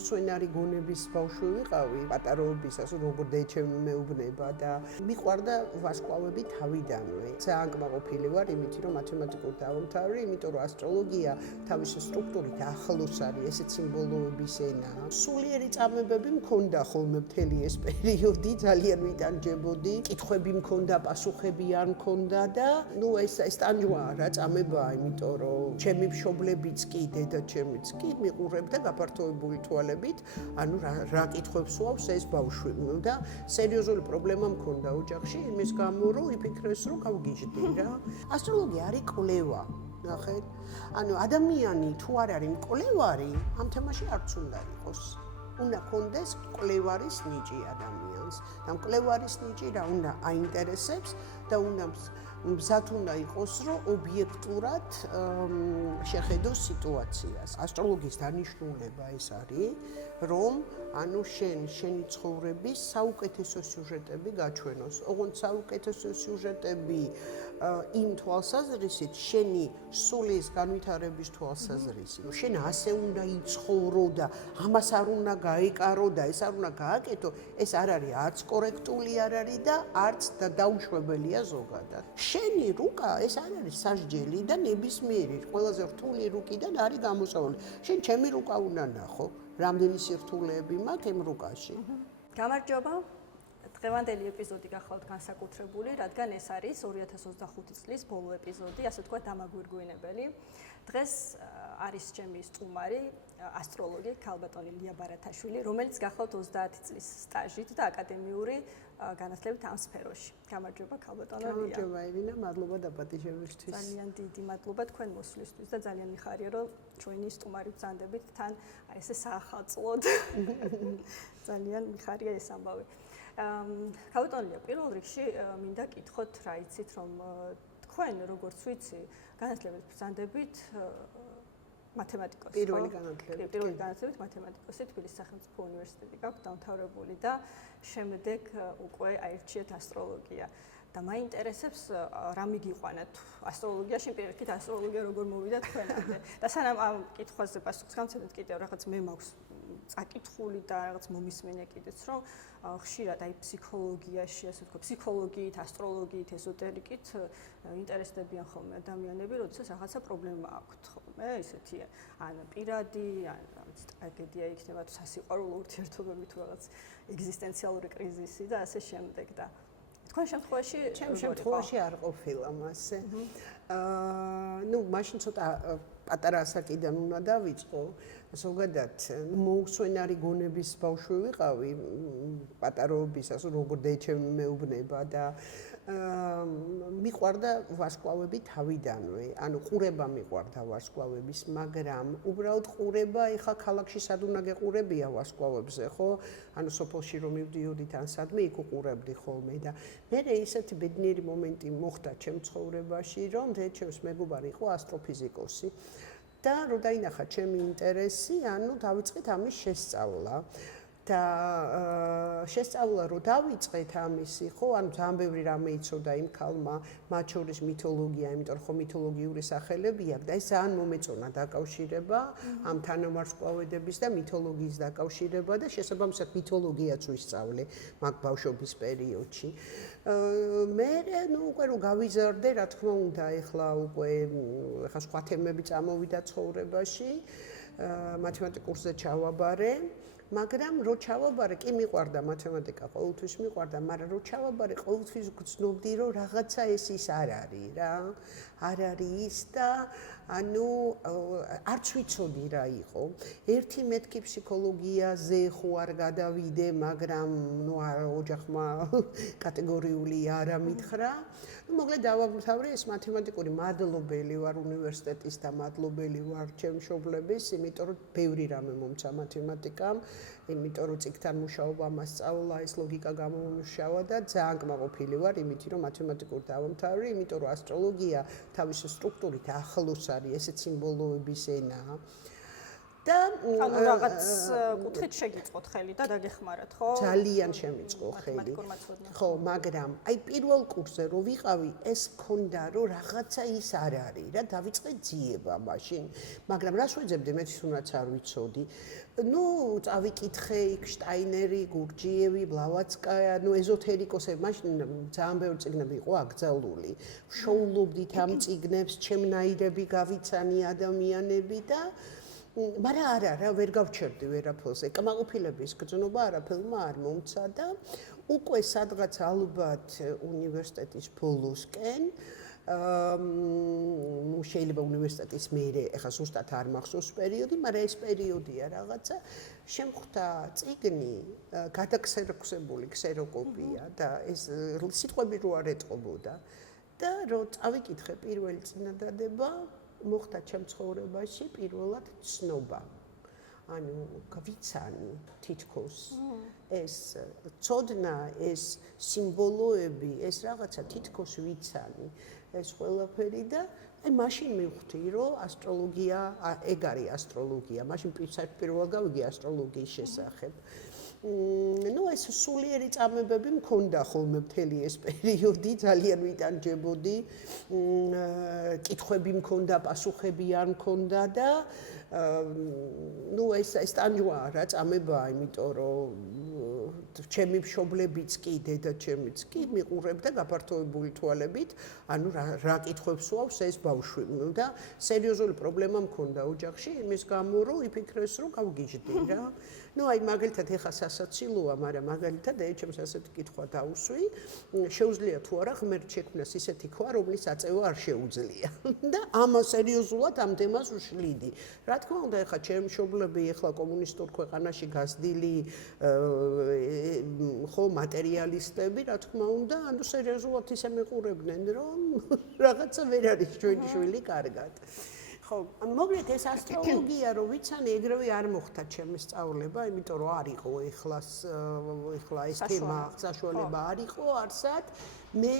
მოუსვენარი გონების ბავშვი ვიყავი, პატარაობისას როგორ დეჩემი მეუბნება და მიყვარდა ვარსკვლავები თავიდანვე. ძალიან კმაყოფილი ვარ იმით, რომ მათემატიკურ დავამთავრე, იმიტომ რომ ასტროლოგია თავისი სტრუქტურით ახლოს არის, ესეც სიმბოლოების ენა. სულიერი წამებები მქონდა ხოლმე მთელი ეს პერიოდი, ძალიან ვიტანჯებოდი, კითხვები მქონდა, პასუხები არ მქონდა და ეს ტანჯვაა რა წამებაა, იმიტომ რომ ჩემი მშობლებიც კი, დედაჩემიც კი მიყურებდა გაფართოებული თვალებით, ანუ რა კითხვებს უავს ეს ბავშვი და სერიოზული პრობლემა მქონდა ოჯახში იმის გამო, რომ იფიქრეს, რომ გავგიჟდი რა. ასტროლოგია არის კვლევა. ნახეთ, ანუ ადამიანი თუ არ არის მკვლევარი, ამ თემაში არც უნდა იყოს. უნდა კონდეს მკვლევარის ნიჭი ადამიანს. და მკვლევარის ნიჭი რა უნდა აინტერესებს და უნდა მზად უნდა იყოს, რომ ობიექტურად შეხედოს სიტუაციას. ასტროლოგიის დანიშნულება ეს არის, რომ ანუ შენი ცხოვრების საუკეთესო სიუჟეტები გაჩვენოს. ოღონდ საუკეთესო სიუჟეტები იმ თვალსაზრისით, შენი სულის განვითარების თვალსაზრისით. შენ ასე უნდა იცხოვრო და ამას არ უნდა გაეკარო და ეს არ უნდა გააკეთო, ეს არ არის არც კორექტული არ არის და არც დაუშვებელია ზოგადად. შენი რუკა ეს არ არის სასჯელი და ნებისმიერი ყველაზე რთული რუკიდან არის გამოსავალი. შენ ჩემი რუკა უნდა ნახო, რამდენი სირთულეები მაქვს იმ რუკაში. გამარჯობა. დღევანდელი ეპიზოდი გახლავთ განსაკუთრებული, რადგან ეს არის 2025 წლის ბოლო ეპიზოდი, ასე თქვა დამაგვირგვინებელი. დღეს არის ჩემი სტუმარი, ასტროლოგი ქალბატონი ლია ბარათაშვილი, რომელიც გახლავთ 30 წლის სტაჟით და აკადემიური განათლებით ამ სფეროში. გამარჯობა ქალბატონო ლია. გამარჯობა ირინა, მადლობა დაპატიჟებისთვის. ძალიან დიდი მადლობა თქვენ მოსვლისთვის და ძალიან მიხარია, რომ ჩვენი სტუმარი ბრძანდებით თან ესე საახალწლოდ. ძალიან მიხარია ეს ამბავი. ქალბატონია, პირველ რიგში მინდა კითხოთ, რა იცით, რომ თქვენ როგორც ვიცი, განათლებით ბრძანდებით მათემატიკოსი. პირველი განათლებით მათემატიკოსი თბილისის სახელმწიფო უნივერსიტეტი გაქვთ დამთავრებული და შემდეგ უკვე აირჩიეთ ასტროლოგია. და მაინტერესებს რა მიგიყვანათ ასტროლოგიაში, პირველ რიგით ასტროლოგია როგორ მოვიდა თქვენამდე. და სანამ ამ კითხვაზე პასუხს გამცემთ, კიდევ რაღაც მე მაქვს წაკითხული და რაღაც მომისმენია კიდეც, რომ ხშირად აი ფსიქოლოგიაში, ასე ვთქვათ, ფსიქოლოგიით, ასტროლოგიით, ეზოტერიკით ინტერესდებიან ხოლმე ადამიანები, როდესაც რაღაცა პრობლემა აქვთ ხოლმე, ესეთი ან პირადი, ან რაღაც ტრაგედია იქნება, თუ სასიყვარულო ურთიერთობები, თუ რაღაც ეგზისტენციალური კრიზისი და ასე შემდეგ და თქვენ შემთხვევაში არ ყოფილა მასე. მაშინ ცოტა პატარა ასაკიდან უნდა დავიწყო. ზოგადად მოუსვენარი გონების ბავშვი ვიყავი, პატარაობისას როგორ დეჩემი მეუბნება და მიყვარდა ვარსკვლავები თავიდანვე. ანუ ყურება მიყვარდა ვარსკვლავების, მაგრამ უბრალოდ ყურება, ეხლა ქალაქში სად უნდა გეყურებია ვარსკვლავებზე, ხო? ანუ სოფელში რომ მივდიოდი თან სადმე იქ უყურებდი ხოლმე და მე ისეთი ბედნიერი მომენტი მოხდა ჩემ ცხოვრებაში, რომ დედაჩემს მეგობარი იყო ასტროფიზიკოსი. და რო დაინახა ჩემი ინტერესი, ანუ დავიწყეთ ამის შესწავლა. და შესწავლა რო დავიწყეთ ამისი, ხო, ანუ ძალიან ბევრი რამე იცოდა იმ ქალმა, მათ შორის მითოლოგია, იმიტომ რომ მითოლოგიური სახელები აქვს და ეს ძალიან მომეწონა დაკავშირება ამ თანავარსკვლავედების და მითოლოგიის დაკავშირება და შესაბამისად მითოლოგიაც ვისწავლე მაგ ბავშვობის პერიოდში. მე უკვე რო გავიზარდე, რა თქმა უნდა, ეხლა სხვა თემები წამოვიდა ცხოვრებაში, მათემატიკურზე ჩავაბარე. მაგრამ რო ჩავაბარე, კი მიყვარდა მათემატიკა, ყოველთვის მიყვარდა, მაგრამ რო ჩავაბარე, ყოველთვის გრძნობდი, რომ რაღაცა ეს ის არ არის რა. არ არის ის და ანუ არც ვიცოდი რა იყო. ერთი მეთქი ფსიქოლოგიაზე ხო არ გადავიდე, მაგრამ ოჯახმა კატეგორიული არა მითხრა. მოკლედ დავამთავრე ეს მათემატიკური მადლობელი ვარ უნივერსიტეტის და მადლობელი ვარ ჩემ მშობლების, იმიტომ რომ ბევრი რამე მომცა მათემატიკამ, იმიტომ რომ წიგთან მუშაობა მასწავლა, ეს ლოგიკა გამომუშავა და ძალიან კმაყოფილი ვარ იმით, რომ მათემატიკურ დავამთავრე, იმიტომ რომ ასტროლოგია თავისი სტრუქტურით ახლოს არის, ესეც სიმბოლოების ენაა. და ანუ რაღაც კუთხით შეგიწყოთ ხელი და დაგეხმარათ, ხო? ძალიან შემიწყო ხელი. მათემატიკურ მაცოდნე. ხო, მაგრამ აი პირველ კურსზე რო ვიყავი, ეს მქონდა რომ რაღაცა ის არ არის რა, დავიწყე ძიება მაშინ. მაგრამ რას ვეძებდი, მეც უნდაც არ ვიცოდი. ნუ წავიკითხე იქ შტაინერი, გურჯიევი, ბლავაცკაია, ნუ ეზოთერიკოსები, მაშინ ძალიან ბევრი წიგნები იყო აკრძალული. ვშოულობდით ამ წიგნებს, ჩემნაირები გავიცანი ადამიანები და მაგრამ არა, ვერ გავჩერდი ვერაფერს. ეკმაყოფილების გრძნობა არაფერმა არ მომცა და უკვე სადღაც ალბათ უნივერსიტეტის ბოლოსკენ შეიძლება უნივერსიტეტის მერე, ეხლა ზუსტად არ მახსოვს პერიოდი, მაგრამ ეს პერიოდია რაღაცა, შემხვდა წიგნი, გადაქსეროქსებული ქსეროკოპია და ეს სიტყვები რო არ ეტყობოდა და რო წავიკითხე პირველი წინადადება, მოხდა ჩემ ცხოვრებაში პირველად ცნობა. ანუ გავიცანი თითქოს ეს ცოდნა, ეს სიმბოლოები, ეს რაღაცა თითქოს ვიცანი. ეს ყველაფერი და აი მაშინ მივხვდი რომ ასტროლოგია, ეგ არის ასტროლოგია. მაშინ პირველად გავიგე ასტროლოგიის შესახებ. ნუ ეს სულიერი წამებები მქონდა ხოლმე მთელი ეს პერიოდი, ძალიან ვიტანჯებოდი. კითხვები მქონდა, პასუხები არ მქონდა და ნუ ეს ტანჯვა რა წამებაა, იმიტომ რომ ჩემი მშობლებიც კი, დედა ჩემიც კი მიყურებდა გაფართოებული თვალებით, ანუ რა კითხვებს უავს ეს ბავშვი და სერიოზული პრობლემა მქონდა ოჯახში, იმის გამო რომ იფიქრეს რომ გავგიჟდი რა. ნუ აი მაგალითად ეხა სასაცილოა, მაგრამ მაგალითად ჩემს ასეთი კითხვა დაუსვი, შეუძლია თუ არა ღმერთ შექმნას ისეთი ქვა, რომლის აწევა არ შეუძლია. და ამას სერიოზულად ამ თემას უშლიდი. რა თქმა უნდა, ეხა ჩემი მშობლები ეხლა კომუნისტურ ქვეყანაში გაზრდილი ხო მატერიალისტები, რა თქმა უნდა, ანუ სერიოზულად ისე მეყურებდნენ, რომ რაღაცა ვერ არის ჩვენი შვილი კარგად. ხო, მოკლედ ეს ასტროლოგია რო ვიცანი, ეგრევე არ მოხდა ჩემი სწავლება, იმიტომ რომ არ იყო ეხლა ეს თემა საშუალება არ იყო არსად. მე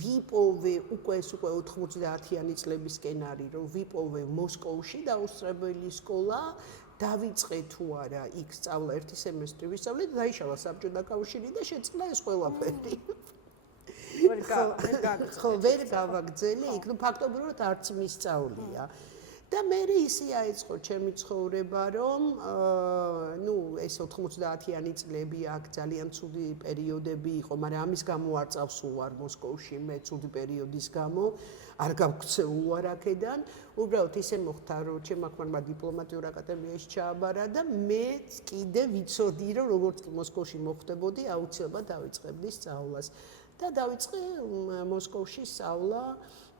ვიპოვე უკვე 90-იანი წლებისკენ არის, რომ ვიპოვე მოსკოვში დაუსწრებელი სკოლა, დავიწყე თუ არა იქ სწავლა ერთი სემესტრი ვისწავლე და დაიშალა საბჭოთა კავშირი და შეწყდა ეს ყველაფერი. ხო, ვერ გავაგრძელე იქ, ნუ ფაქტობრივად არც მისწავლია. და მე ისე აეწყო ჩემი ცხოვრება, რომ ნუ ეს 90-იანი წლები აქ ძალიან ცუდი პერიოდები იყო, მაგრამ ამის გამო არ წავსულვარ მოსკოვში, მე ცუდი პერიოდის გამო არ გავქცეულვარ აქედან. უბრალოდ ისე მოხდა, რომ ჩემმა ქმარმა დიპლომატიურ აკადემიაში ჩააბარა და მეც კიდე ვიცოდი, რომ როგორც მოსკოვში მოხდებოდი, აუცილებლად დავიწყებდი სწავლას. და დავიწყე მოსკოვში სწავლა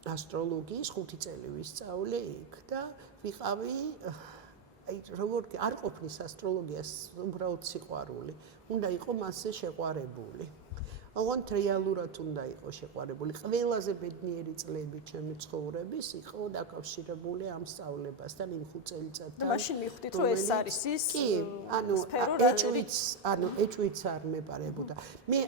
ასტროლოგიის 5 წელი ვისწავლე იქ და ვიყავი აი როგორ არ ყოფნის ასტროლოგიას უბრალოდ სიყვარული. უნდა იყო მასზე შეყვარებული. ოღონდ რეალურად უნდა იყო შეყვარებული. ყველაზე ბედნიერი წლები ჩემი ცხოვრების იყო დაკავშირებული ამ სწავლებასთან, იმ 5 წელიწადთან. და მაშინ მივხვდით, რომ ეს არის ის კი, ანუ ეჭვიც არ მეპარებოდა. მე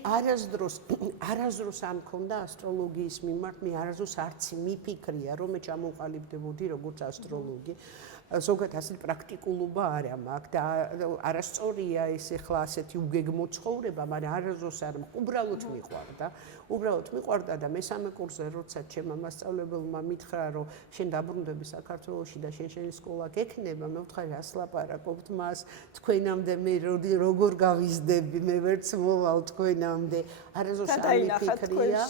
არასდროს არ მქონდა ასტროლოგიის მიმართ, მე არასდროს არც მიფიქრია, რომ მე ჩამოყალიბდებოდი როგორც ასტროლოგი. ზოგადად ასეთ პრაქტიკულობა არა მაქვს და არასწორია ეს ახლა ასეთი უგეგმო ცხოვრება, მაგრამ არასდროს არ უბრალოდ მიყვარდა და მესამე კურსზე როცა ჩემმა მასწავლებელმა მითხრა რომ შენ დაბრუნდები საქართველოში და შენი სკოლა გექნება, მე ვთქვი რას ლაპარაკობთ მას, თქვენამდე მე როგორ გავიზდები, მე ვერც მოვალ თქვენამდე, არასდროს არ მიფიქრია.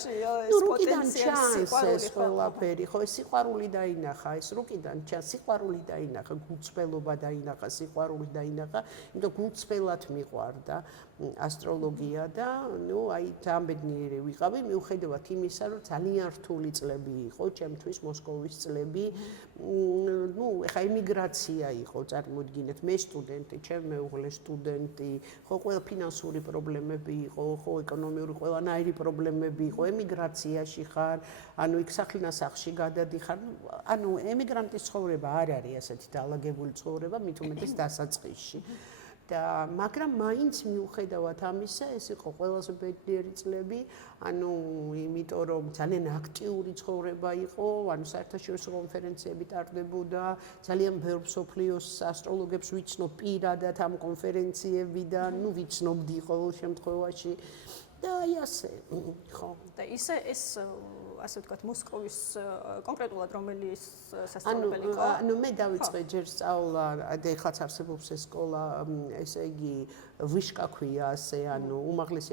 ნუ რუკიდან ჩანს ეს ყველაფერი, ხო ეს სიყვარული დაინახა, ეს რუკიდან ჩანს სიყვარული დაინახა, გულწრფელობა დაინახა, სიყვარული დაინახა, იმიტომ გულწრფელად მიყვარდა ასტროლოგია და ნუ აი ძალიან ბედნიერი ვიყავი მიუხედავად იმისა, რომ ძალიან რთული წლები იყო ჩემთვის მოსკოვის წლები. ნუ ეხა ემიგრაცია იყო, წარმოიდგინეთ, მე სტუდენტი, ჩემი მეუღლე სტუდენტი, ხო ყველა ფინანსური პრობლემები იყო, ხო ეკონომიური ყველანაირი პრობლემები იყო, ემიგრაციაში ხარ, ანუ იქ სახლ-ნასახლში გადადიხარ, ანუ ემიგრანტის ცხოვრება არ არის ასეთი დაალაგებული ცხოვრება, მით უმეტეს დასაწყისში. და მაგრამ მაინც მიუხედავად ამისა, ეს იყო ყველაზე ბედნიერი წლები, ანუ იმიტომ რომ ძალიან აქტიური ცხოვრება იყო, ანუ საერთაშორისო კონფერენციები ტარდებოდა, ძალიან ბევრ მსოფლიოს ასტროლოგებს ვიცნობ პირადად ამ კონფერენციებიდან, ვიცნობდი ყოველ შემთხვევაში. და აი ასე, ხო. და ისე ეს ასე ვთქვათ, მოსკოვის კონკრეტულად რომელიც სასწავლებელი იყო? ანუ მე დავიწყე ჯერ სწავლა, და ეხლაც არსებობს ეს სკოლა, ესე იგი ვიშკა ქვია ასე, ანუ უმაღლესი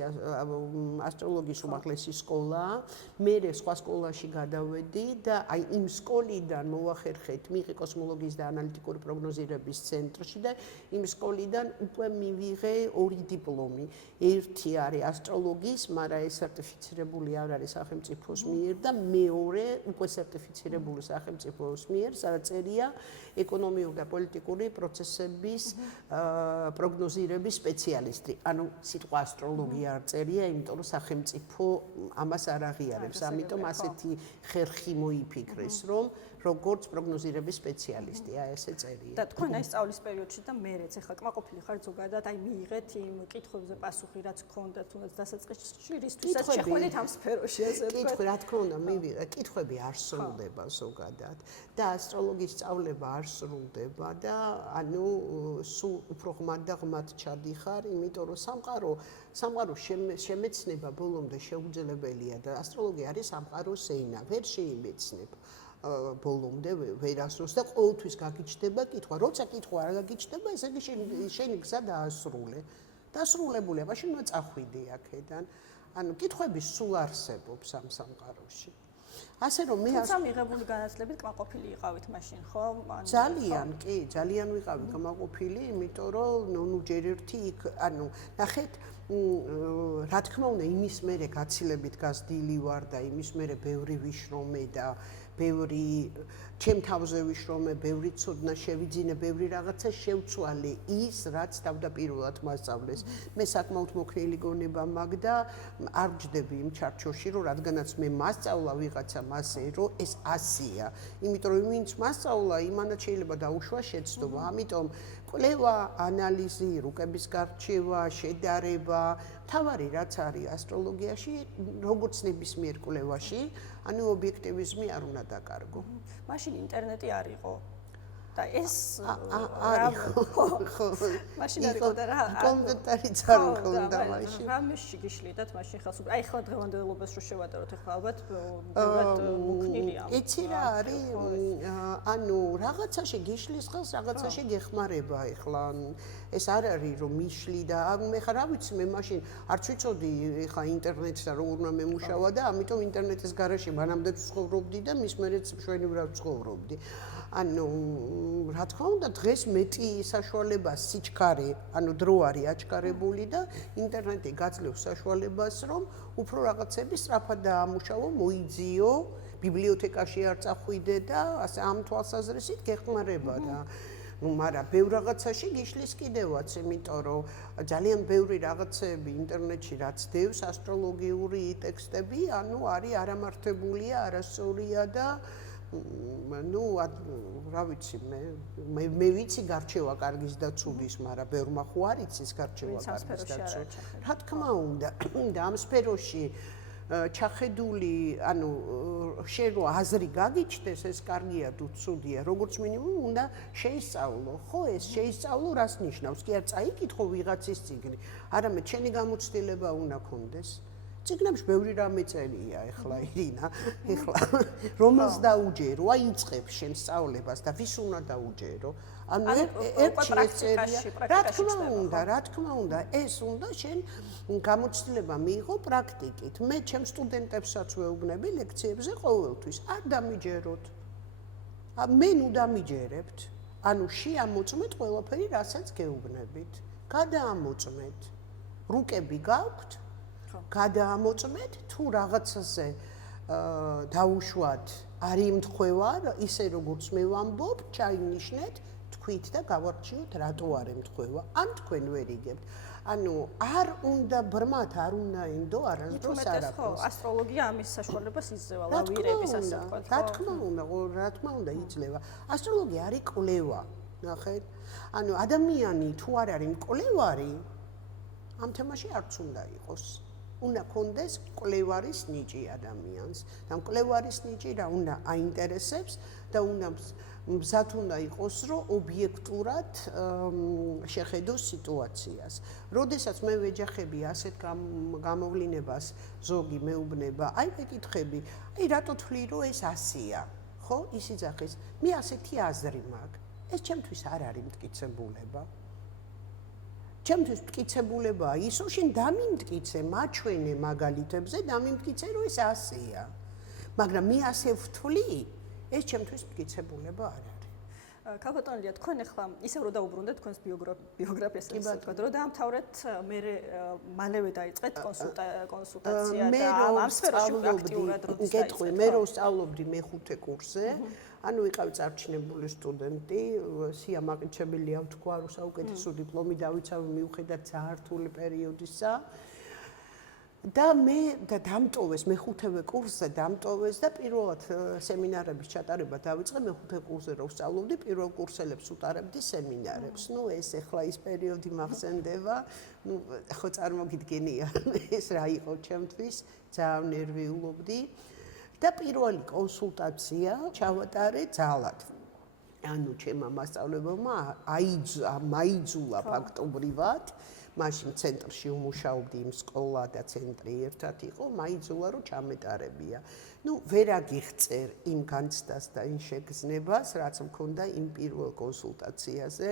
ასტროლოგიის უმაღლესი სკოლა. მე სხვა სკოლაში გადავედი და აი იმ სკოლიდან მოვახერხეთ მიღე კოსმოლოგიის და ანალიტიკური პროგნოზირების ცენტრში და იმ სკოლიდან უკვე მივიღე 2 დიპლომი. ერთი არის ასტროლოგიის, მაგრამ ეს სერტიფიცირებული არ არის სახელმწიფოს მიერ და მეორე უკვე სერტიფიცირებული სახელმწიფოს მიერ, სადაც წერია ეკონომიური და პოლიტიკური პროცესების პროგნოზირების სპეციალისტი. ანუ სიტყვა ასტროლოგია არ წერია, იმიტომ რომ სახელმწიფო ამას არ აღიარებს. ამიტომ ასეთი ხერხი მოიფიქრეს, რომ როგორც პროგნოზირების სპეციალისტი, ესე წერია. და თქვენ აი სწავლის პერიოდში და მერეც ახლა კმაყოფილი ხართ ზოგადად, აი მიიღეთ იმ კითხვებზე პასუხი, რაც გქონდათ, თუნდაც დასაწყისში, რისთვისაც შეხვედით ამ სფეროში, ასე ვთქვათ. კითხვი, რა თქმა უნდა, მივიღე, კითხვები არ სრულდება ზოგადად და ასტროლოგიის სწავლება არ სრულდება და ანუ სულ უფრო ღმად და ღმად ჩადიხარ, იმიტომ რომ სამყარო შემეცნება ბოლომდე შეუძლებელია და ასტროლოგია არის სამყაროს ენა, ვერ შეიმეცნებ. ბოლომდე ვერასდროს და ყოველთვის გაგიჩნდება კითხვა. როცა კითხვა არ გაგიჩნდება, ესე იგი შენი გზა დაასრულე. დასრულებულია, მაშინ უნდა წახვიდე აქედან. ანუ კითხვები სულ არსებობს ამ სამყაროში. ასე რომ მე თუმცა მიღებული განათლებით კმაყოფილი იყავით მაშინ, ხო? ძალიან, კი, ძალიან ვიყავი კმაყოფილი, იმიტომ რომ ნუ ჯერ ერთი იქ, ანუ ნახეთ, რა თქმა უნდა, იმის მერე გაცილებით გაზრდილი ვარ და იმის მერე ბევრი ვიშრომე და ბევრი ჩემ თავზე ვიშრომე, ბევრი ცოდნა შევიძინე, ბევრი რაღაცა შევცვალე ის, რაც თავდაპირველად მასწავლეს. მე საკმაოდ მოქნილი გონება მაქვს და არ ვჯდები იმ ჩარჩოში, რომ რადგანაც მე მასწავლა ვიღაცამ ასე, რომ ეს ასია. იმიტომ რომ ვინც მასწავლა, იმანაც შეიძლება დაუშვა შეცდომა. ამიტომ კვლევა, ანალიზი, რუკების გარჩევა, შედარება, თავარი რაც არის ასტროლოგიაში, როგორც ნებისმიერ კვლევაში, ანუ ობიექტივიზმი არ უნდა დაკარგო. მაშინ ინტერნეტი არ იყო. და ეს ხო. მაშინ არ იყო და რა? კომპიუტერიც არ მქონდა მაშინ. რამეში გიშლიდათ მაშინ ხელს უკვე. აი ხლა დღევანდელობას რო შევატაროთ, ახლა ალბათ ბევრად მოქნილია. იცი რა არის? ანუ რაღაცაში გიშლის ხელს, რაღაცაში გეხმარება ახლა. ეს არ არის რომ მიშლი და მე ხარ რა ვიცი მე მაშინ არც ვიცოდი ახლა ინტერნეტს და როგორ უნდა მემუშავა და ამიტომ ინტერნეტის garaში მანამდე ცხოვრობდი და მის მერეც მშვენივრად ცხოვრობდი. ანუ რა თქმა უნდა დღეს მეტი საშუალება სიჩქარე, ანუ დრო არის აჩქარებული და ინტერნეტი გაძლევს საშუალებას, რომ უფრო რაღაცები სწრაფად დაამუშავო, მოიძიო, ბიბლიოთეკაში არ წახვიდე და ასე ამ თვალსაზრისით გეხმარება და მაგრამ ბევრ რაღაცაში გიშლის კიდევაც, იმიტომ რომ ძალიან ბევრი რაღაცები ინტერნეტში რაც დევს ასტროლოგიური ტექსტები, ანუ არის არამართებულია, არასწორია და ну, რა ვიცი მე ვიცი გარჩევა კარგის და ცუდის, მაგრამ ბევრმა ხო არ იცის გარჩევა კარგის და ცუდის. რა თქმა უნდა, და ამ სფეროში ჩახედული, ანუ შენ რო აზრი გაგიჩნდეს, ეს კარგია თუ ცუდია, როგორც მინიმუმ უნდა შეისწავლო. ხო, ეს შეისწავლო რას ნიშნავს? კი არ წაიკითხო ვიღაცის წიგნი, არამედ შენი გამოცდილება უნდა გქონდეს. წიგნებში ბევრი რამე წერია ახლა ირინა, ახლა რომელს დაუჯერო, აი იწყებს შენ სწავლებას და ვის უნდა დაუჯერო? ანუ ერთი ეს წერია, რა თქმა უნდა, ეს უნდა შენ გამოცდილება მიიღო პრაქტიკით. მე ჩემ სტუდენტებსაც ვეუბნები ლექციებზე ყოველთვის, არ დამიჯეროთ. მე ნუ დამიჯერებთ. ანუ შეამოწმეთ ყველაფერი, რასაც გეუბნებით. გადაამოწმეთ. რუკები გაქვთ? გადაამოწმეთ თუ რაღაცაზე დაუშვათ არ იმთხვევა ისე როგორც მე ვამბობ, ჩაინიშნეთ, თქვით და გავარჩიოთ რატო არ ემთხვევა. ან თქვენ ვერ იგებთ. ანუ არ უნდა ბრმათ, არ უნდა ენდო არასდროს არაფერს. ასტროლოგია ამის საშუალებას იძლევა, ლავირების ასე ვთქვათ. რა თქმა უნდა იძლევა. ასტროლოგია არის კვლევა. ნახეთ? ანუ ადამიანი თუ არ არის მკვლევარი, ამ თემაში არც უნდა იყოს. უნდა კონდეს მკვლევარის ნიჭი ადამიანს. და მკვლევარის ნიჭი რა უნდა აინტერესებს და უნდა მზად უნდა იყოს, რომ ობიექტურად შეხედოს სიტუაციას. როდესაც მე ვეჯახები ასეთ გამოვლინებას ზოგი მეუბნება, აი ვეკითხები, აი რატო თვლი რომ ეს 100-ია? ხო, ის იძახის, მე ასეთი აზრი მაქვს. ეს ჩემთვის არ არის მტკიცებულება. ჩემთვის მტკიცებულებაა ის, რომ შენ დამიმტკიცე მაჩვენე მაგალითებზე, დამიმტკიცე რომ ეს 100-ია. მაგრამ მე ასე ვთვლი, ეს ჩემთვის მტკიცებულება არ არის. ქალბატონია, თქვენ ახლა ისევ რომ დაუბრუნდეთ თქვენს ბიოგრაფიას, ასე ვთქვათ, რომ დაამთავრეთ, მალევე დაიწყეთ კონსულტაცია და ამ სფეროში აქტიურად როდის დაიწყეთ? მე რო სწავლობდი მეხუთე კურსზე, ანუ ვიყავი წარჩინებული სტუდენტი, სიამაყეჩებელია ვთქვა, რომ საუკეთესო დიპლომი დავიცავი მიუხედავად ძალიან რთული პერიოდისა. და მე დამტოვეს მეხუთევე კურსზე დამტოვეს და პირველად სემინარების ჩატარება დავიწყე მეხუთე კურსზე რო ვსწავლობდი პირველ კურსელებს უტარებდი სემინარებს. ნუ ეს ახლა ის პერიოდი მახსენდება, ნუ ხო წარმოგიდგენია ეს რა იყო ჩემთვის, ძალიან ნერვიულობდი და პირველი კონსულტაცია ჩავატარე ძალად. ანუ ჩემმა მასწავლებელმა მაიძულა ფაქტობრივად მაშინ ცენტრში უმუშაობდი იმ სკოლა და ცენტრი ერთად იყო, მაიძულა რომ ჩამეტარებია. ნუ ვერ აგიღწერ იმ განცდას და იმ შეგრძნებას, რაც მქონდა იმ პირველ კონსულტაციაზე.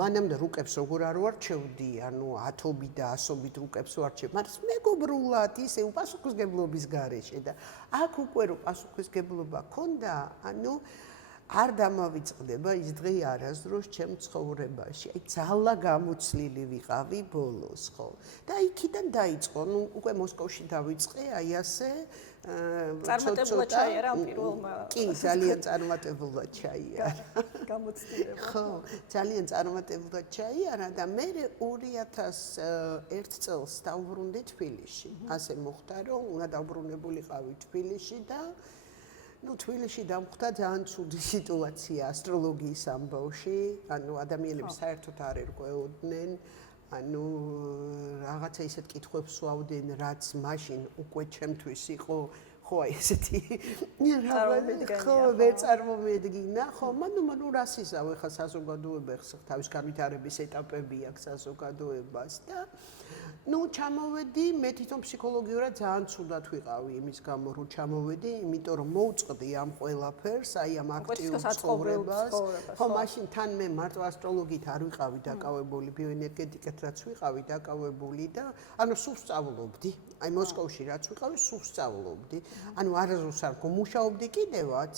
მანამდე რუკებს როგორ არ ვარჩევდი, ანუ 10-ობით და 100-ობით რუკებს ვარჩევ, მაგრამ მეგობრულად ისე უპასუხისგებლობის გარეშე და აქ უკვე რო პასუხისგებლობა ქონდა, ანუ არ დამავიწყდება ის დღე არასდროს ჩემ ცხოვრებაში. აი ძალა გამოცლილი ვიყავი ბოლოს, ხო. და იქიდან დაიწყო, ნუ უკვე მოსკოვში დავიწყე, აი ასე წარმატებულად ჩაიარა ამ პირველმა. კი, ძალიან წარმატებულად ჩაიარა. გამოცდილება. ხო, ძალიან წარმატებულად ჩაიარა და მე 2001 წელს დავბრუნდი თბილისში. ასე მოხდა, რომ უნდა დავბრუნებულიყავი თბილისში და ну თბილისში დამხვდა ძალიან ცუდი სიტუაცია ასტროლოგიის ამბავში, ანუ ადამიანები საერთოდ არ ერკვეოდნენ, ანუ რაღაცა ისეთ კითხვებს ვავდნენ, რაც მაშინ უკვე ჩემთვის იყო, ხო აი ესეთი ხო ვერ წარმომედგინა, ხო, მანუ რას იზავ ახლა საზოგადოებას, თავის განვითარების ეტაპები აქვს საზოგადოებას და ну ჩამოვედი, მე თვითონ ფსიქოლოგიურად ძალიან ცუდად ვიყავი იმის გამო, რომ ჩამოვედი, იმიტომ რომ მოვწყდი ამ ყველაფერს, აი ამ აქტიურ ცხოვრებას. ხო, მაშინ თან მე მარტო ასტროლოგიით არ ვიყავი დაკავებული, ბიოენერგეტიკათაც ვიყავი დაკავებული და ანუ სულ სწავლობდი. აი მოსკოვში რაც ვიყავი, სულ სწავლობდი. ანუ არასდროს არ მუშაობდი კიდევაც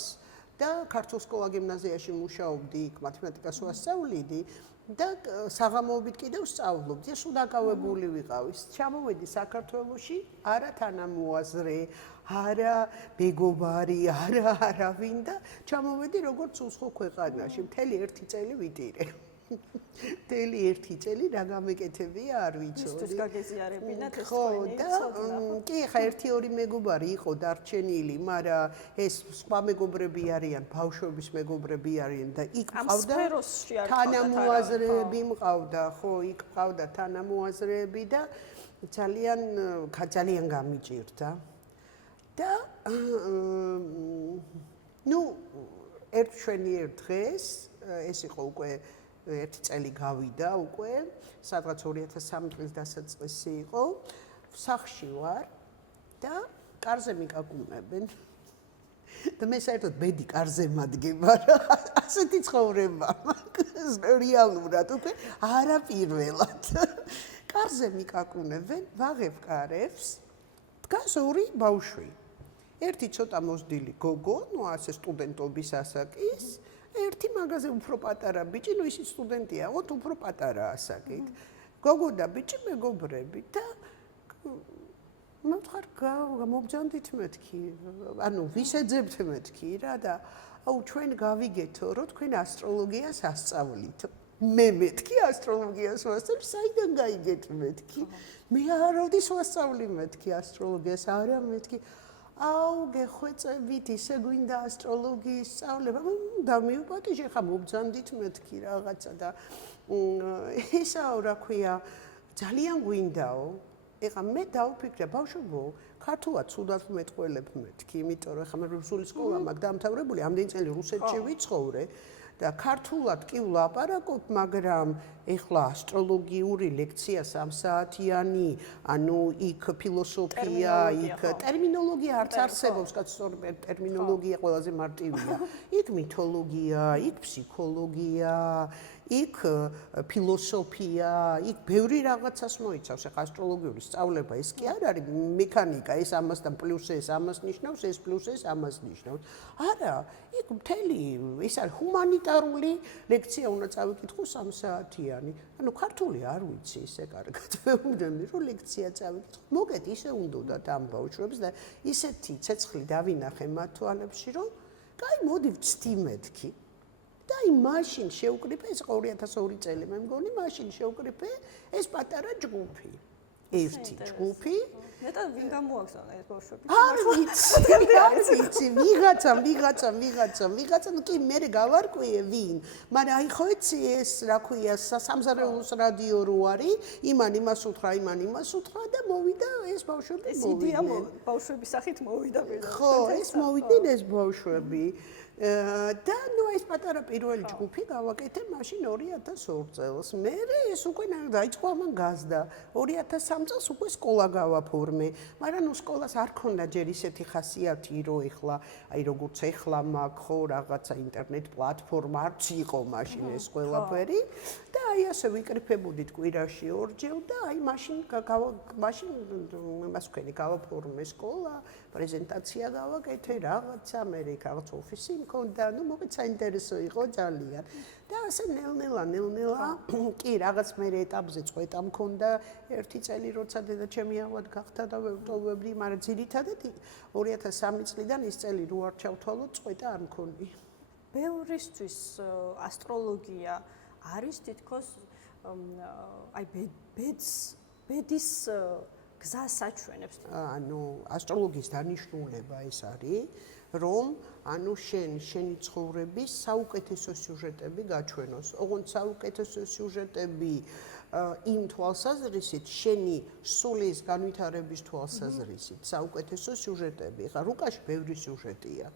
და ქართულ სკოლა გიმნაზიაში მუშაობდი, მათემატიკას ვასწავლიდი. და საღამოობით კიდევ სწავლობდი, სულ დაკავებული ვიყავი. ჩამოვედი საქართველოში, არა თანამოაზრე, არა მეგობარი, არა არავინ და ჩამოვედი როგორც უცხო ქვეყანაში. მთელი 1 წელი ვიტირე. მთელი 1 წელი რა გამეკეთებია არ ვიცოდი. ისიც გაგეზიარებინათ ეს ხო და კი, ხა 1-2 მეგობარი იყო დარჩენილი, მაგრამ ეს სხვა მეგობრები არიან, ბავშვების მეგობრები არიან და იქ ყავდა თანამოაზრეები მყავდა, ხო, იქ ყავდა თანამოაზრეები და ძალიან გამიჭირდა. და ну ერთ შვენიერ დღეს ეს იყო უკვე 1 წელი გავიდა უკვე, სადღაც 2003 წლის დასაწყისი იყო, სახლში ვარ და კარზე მიკაკუნებენ. და მე საერთოდ ბედი კარზე მადგება რა, ასეთი ცხოვრება მაქვს რეალურად უკვე არაპირველად. კარზე მიკაკუნებენ, ვაღებ კარებს, დგას 2 ბავშვი. ერთი ცოტა მოზრდილი გოგო, ну ასე სტუდენტობის ასაკის, ერთი მაგაზე უფრო პატარა ბიჭი, ну ისიც სტუდენტია, უფრო პატარა ასაკით. გოგო და ბიჭი მეგობრები და მოთხარ გამოგზავნდით მეთქი, ანუ ვისეძებთ მეთქი რა და აუ ჩვენ გავიგეთო, რომ თქვენ ასტროლოგიას ასწავლით. მე მეთქი ასტროლოგიას ვასწავლი, საიდან გაიგეთ მეთქი? მე არავდის ვასწავლი მეთქი ასტროლოგიას, არა მეთქი. აუ გეხვეწებით ისე გვინდა ასტროლოგიის სწავლება დამიუპატიჟე ხა მოგძანდით მეთქი რაღაცა და ისაო რა ქვია ძალიან გვინდაო ეხა მე დავფიქრე ბავშვებო ქართულად ცუდად მეტყველებ მეთქი იმიტომ რომ ეხა მე რუსული სკოლა მაქვს დამთავრებული ამდენი წელი რუსეთში ვიცხოვრე და ქართულად კი ვლაპარაკობ, მაგრამ ეხლა ასტროლოგიური ლექცია 3 საათიანი, ანუ იქ ფილოსოფია, იქ ტერმინოლოგია არც არსებობს, კაცო, ტერმინოლოგია ყველაზე მარტივია. იქ მითოლოგია, იქ ფსიქოლოგია, იქ ფილოსოფია, იქ ბევრი რაღაცას მოიცავს. ეხლა ასტროლოგიური სწავლება ის კი არ არის მექანიკა, ეს ამასთან პლუს ეს ამას ნიშნავს, ეს პლუს ეს ამას ნიშნავს. არა, იქ მთელი ის არის ჰუმანიტარული ლექცია უნდა წავიკითხო 3 საათიანი. ანუ ქართული არ ვიცი ისე კარგად. ვეუბნები რომ ლექცია წავიკითხო. მოგეთ ისე უნდათ ამ ბავშვებს და ისეთი ცეცხლი დავინახე მათ თვალებში რომ კაი მოდი ვწთი მეთქი. და აი მაშინ შევკრიფე ეს 2002 წელი მე მგონი მაშინ შევკრიფე ეს პატარა ჯგუფი. ერთი ჯგუფი მეტად ვინ გამოაგზავნა ეს ბავშვები? არ ვიცი, ვიღაცა, ну კი მე გავარკვიე ვინ, მაგრამ აი ხო იცი ეს რა ქვია სამზარეულოს რადიო რო არის, იმას უთხრა და მოვიდა ეს ბავშვები ეს იდეა ბავშვების სახით მოვიდა პირდაპირ. ხო, ეს მოვიდნენ ეს ბავშვები. და ნუ ეს პატარა პირველი ჯგუფი გავაკეთე მაშინ 2002 წელს. მე ეს უკვე დაიწყო ამან გაზდა. 2003 წელს უკვე სკოლა გავაფორმე. მაგრამ ნუ სკოლას არ ქონდა ჯერ ისეთი ხასიათი, რომ ეხლა, აი როგორც ეხლა მაქვს ხო რაღაცა ინტერნეტ პლატფორმა არც იყო მაშინ ეს ყველაფერი. და აი ასე ვიკრიფებოდით კვირაში ორჯერ და აი მაშინ იმას ვქენი გავაფორმე სკოლა, პრეზენტაცია გავაკეთე, რაღაცა მე რაღაც ოფისი მქონდა, ну მოგეთ საინტერესო იყო ძალიან. და ასე ნელ-ნელა კი რაღაც მე ეტაპზე წვეტა მქონდა ერთი წელი როცა დედაჩემი ავად გახდა და ვევტოვებდი, მაგრამ ძირითადად 2003 წლიდან ის წელი რო არ ჩავთვალოთ წვეტა არ მქონი. ბევრისთვის ასტროლოგია არის თითქოს აი ბედის გზას აჩვენებს. ანუ ასტროლოგიის დანიშნულება ეს არის რომ ანუ შენი ცხოვრების საუკეთესო სიუჟეტები გაჩვენოს. ოღონდ საუკეთესო სიუჟეტები იმ თვალსაზრისით, შენი სულის განვითარების თვალსაზრისით, საუკეთესო სიუჟეტები. ხა რუკაში ბევრი სიუჟეტია.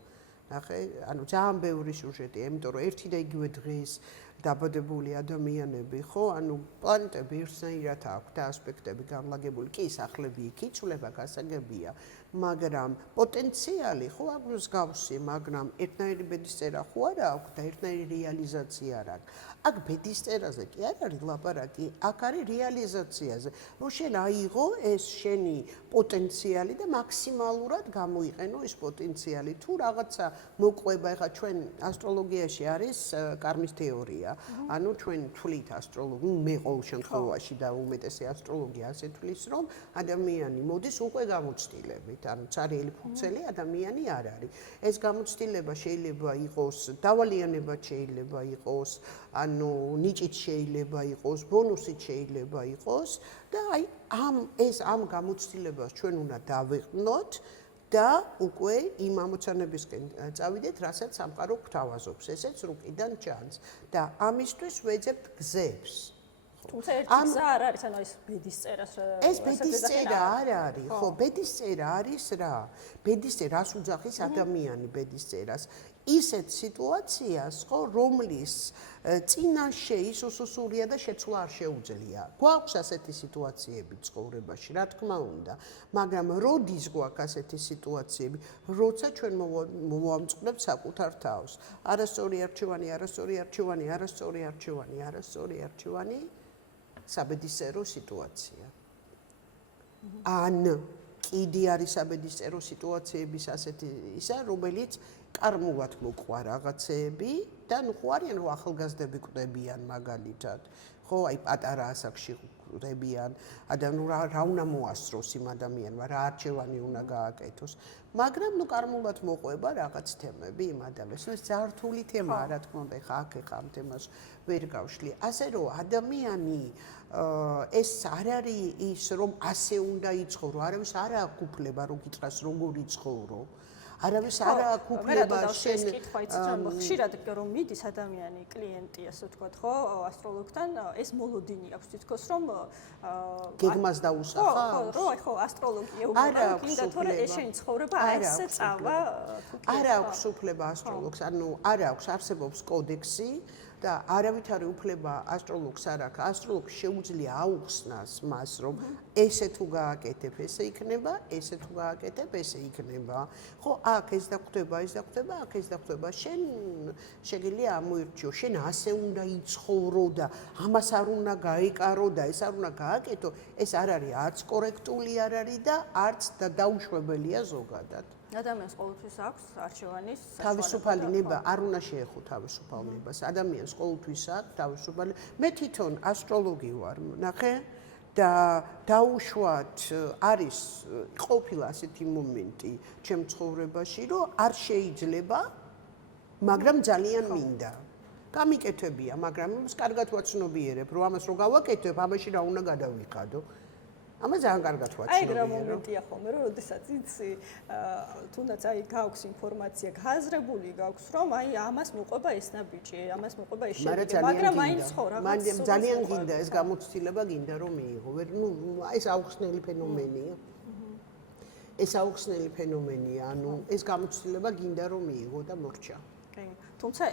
ნახე, ანუ ძალიან ბევრი სიუჟეტია, იმიტომ რომ ერთი და იგივე დღის დაბადებული ადამიანები, ხო, ანუ პლანეტები ერთნაირად აქვს და ასპექტები განლაგებული, კი სახლები იქ იცვლება, გასაგებია, მაგრამ პოტენციალი ხო აქვს გავსი, მაგრამ ერთნაირი ბედისწერა ხო არ აქვს და ერთნაირი რეალიზაცია არ აქვს. აქ ბედისწერაზე კი არ არის ლაპარაკი, აქ არის რეალიზაციაზე. რომ შენ აიღო ეს შენი პოტენციალი და მაქსიმალურად გამოიყენო ეს პოტენციალი. თუ რაღაცა მოყვება, ეხლა ჩვენ ასტროლოგიაში არის კარმის თეორია. ანუ ჩვენ თვლით ასტროლოგი, მე ყოველ შემთხვევაში და უმეტესი ასტროლოგი ასე თვლის, რომ ადამიანი მოდის უკვე გამოცდილებით. ანუ ცარიელი ფუძელი ადამიანი არ არის. ეს გამოცდილება შეიძლება იყოს დავალიანებად შეიძლება იყოს, ანუ ნიჭით შეიძლება იყოს, ბონუსით შეიძლება იყოს და აი ამ გამოცდილებას ჩვენ უნდა დავეყნოთ და უკვე იმ ამოცანებისკენ წავიდეთ, რასაც სამყარო გვთავაზობს, ესეც რუკიდან ჩანს და ამისთვის ვეძებთ გზებს. თუმცა ერთი გზა არ არის, ანუ ეს ბედისწერას ეს ბედისწერა არ არის, ხო, ბედისწერა არის რა? ბედისწერას უძახის ადამიანი ბედისწერას. ისეთ სიტუაციას, ხო, რომლის წინაშე ის უსუსურია და შეცვლა არ შეუძლია. გვაქვს ასეთი სიტუაციები ცხოვრებაში, რა თქმა უნდა, მაგრამ როდის გვაქვს ასეთი სიტუაციები, როცა ჩვენ მოვამწყვრებთ საკუთარ თავს. არასწორი არჩევანი, საბედისწერო სიტუაცია. ან კიდე არის საბედისწერო სიტუაციების ასეთი ისა, რომელიც კარმულად მოყვა რაღაცეები და ნუ ხო არიან რომ ახალგაზრდები კვდებიან მაგალითად. ხო, აი პატარა ასაკში ხვდებიან, რა უნდა მოასწროს იმ ადამიანმა, რა არჩევანი უნდა გააკეთოს. მაგრამ კარმულად მოყვება რაღაც თემები იმ ადამიანს. ეს ძალიან რთული თემაა, რა თქმა უნდა, ხა ამ თემას ვერ გავშლი. ასე რომ ადამიანი ეს არ არის ის, რომ ასე უნდა იცხოვრო, არავის არ აქვს უფლება რო გითხრას როგორ იცხოვრო. არავის არ აქვს უფლება შენ ხშირად რომ მიდის ადამიანი კლიენტი ასე ვთქვათ ხო ასტროლოგთან ეს მოლოდინი აქვს თითქოს რომ გეგმას დაუსახავს ხო ასტროლოგია უბრალოდ კიდე თორე ეს შენი ცხოვრება ასე წავა არ აქვს უფლება ასტროლოგს ანუ არ აქვს არსებობს კოდექსი და არავითარი უფლება ასტროლოგს არ აქვს. ასტროლოგს შეუძლია აუხსნას მას, რომ ესე თუ გააკეთებ, ესე იქნება, ესე თუ გააკეთებ, ესე იქნება. ხო, აქ ეს დაგვხვდება, ეს დაგვხვდება, აქ ეს დაგვხვდება. შენ შეგიძლია ამოირჩიო, შენ ასე უნდა იცხოვრო და ამას არ უნდა გაეკარო და ეს არ უნდა გააკეთო, ეს არ არის არც კორექტული არ არის და არც დაუშვებელია ზოგადად. ადამიანს ყოველთვის აქვს არჩევანის თავისუფალი ნება არ უნდა შეეხო თავისუფალ ნებას. ადამიანს ყოველთვის აქვს თავისუფალი. მე თვითონ ასტროლოგი ვარ, ნახე და დაუშვათ არის ყოფილა ასეთი მომენტი ჩემ ცხოვრებაში, რომ არ შეიძლება, მაგრამ ძალიან მინდა. გამიკეთებია, მაგრამ იმას კარგად ვაცნობიერებ, რომ ამას რო გავაკეთებ, ამაში რა უნდა გადავიყადო. ამას ძალიან კარგად ვაცნობიერებ. აი რა მომენტია ხოლმე, რომ როდესაც იცი, თუნდაც აი გაქვს ინფორმაცია, გაზრებული გაქვს, რომ აი ამას მოყვება ეს ნაბიჯი, ამას მოყვება ეს შედეგი, მაგრამ მაინც ხო რაღაც მანდ ძალიან გინდა ეს გამოცდილება გინდა რომ მიიღო. ეს აუხსნელი ფენომენია. ეს აუხსნელი ფენომენია, ანუ ეს გამოცდილება გინდა რომ მიიღო და მორჩა. თუმცა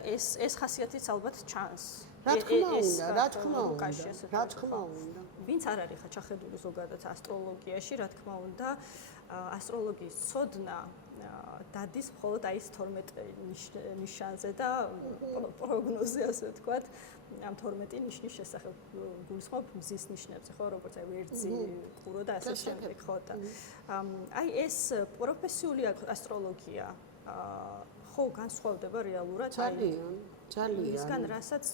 ეს ხასიათიც ალბათ ჩანს. რა თქმა უნდა, რა თქმა უნდა, რა თქმა უნდა. ვინც არ არის ხა ჩახედული ზოგადად ასტროლოგიაში, რა თქმა უნდა, ასტროლოგიის ცოდნა დადის მხოლოდ აი ეს 12 ნიშანზე და პროგნოზე ასე ვთქვათ, ამ 12 ნიშნის შესახებ გულისხმობ მზის ნიშნებზე, ხო, როგორც აი ვერძი, ყურო და ასე შემდეგ, ხო და აი ეს პროფესიული ასტროლოგია ხო განსხვავდება რეალურად ძალიან ისგან რასაც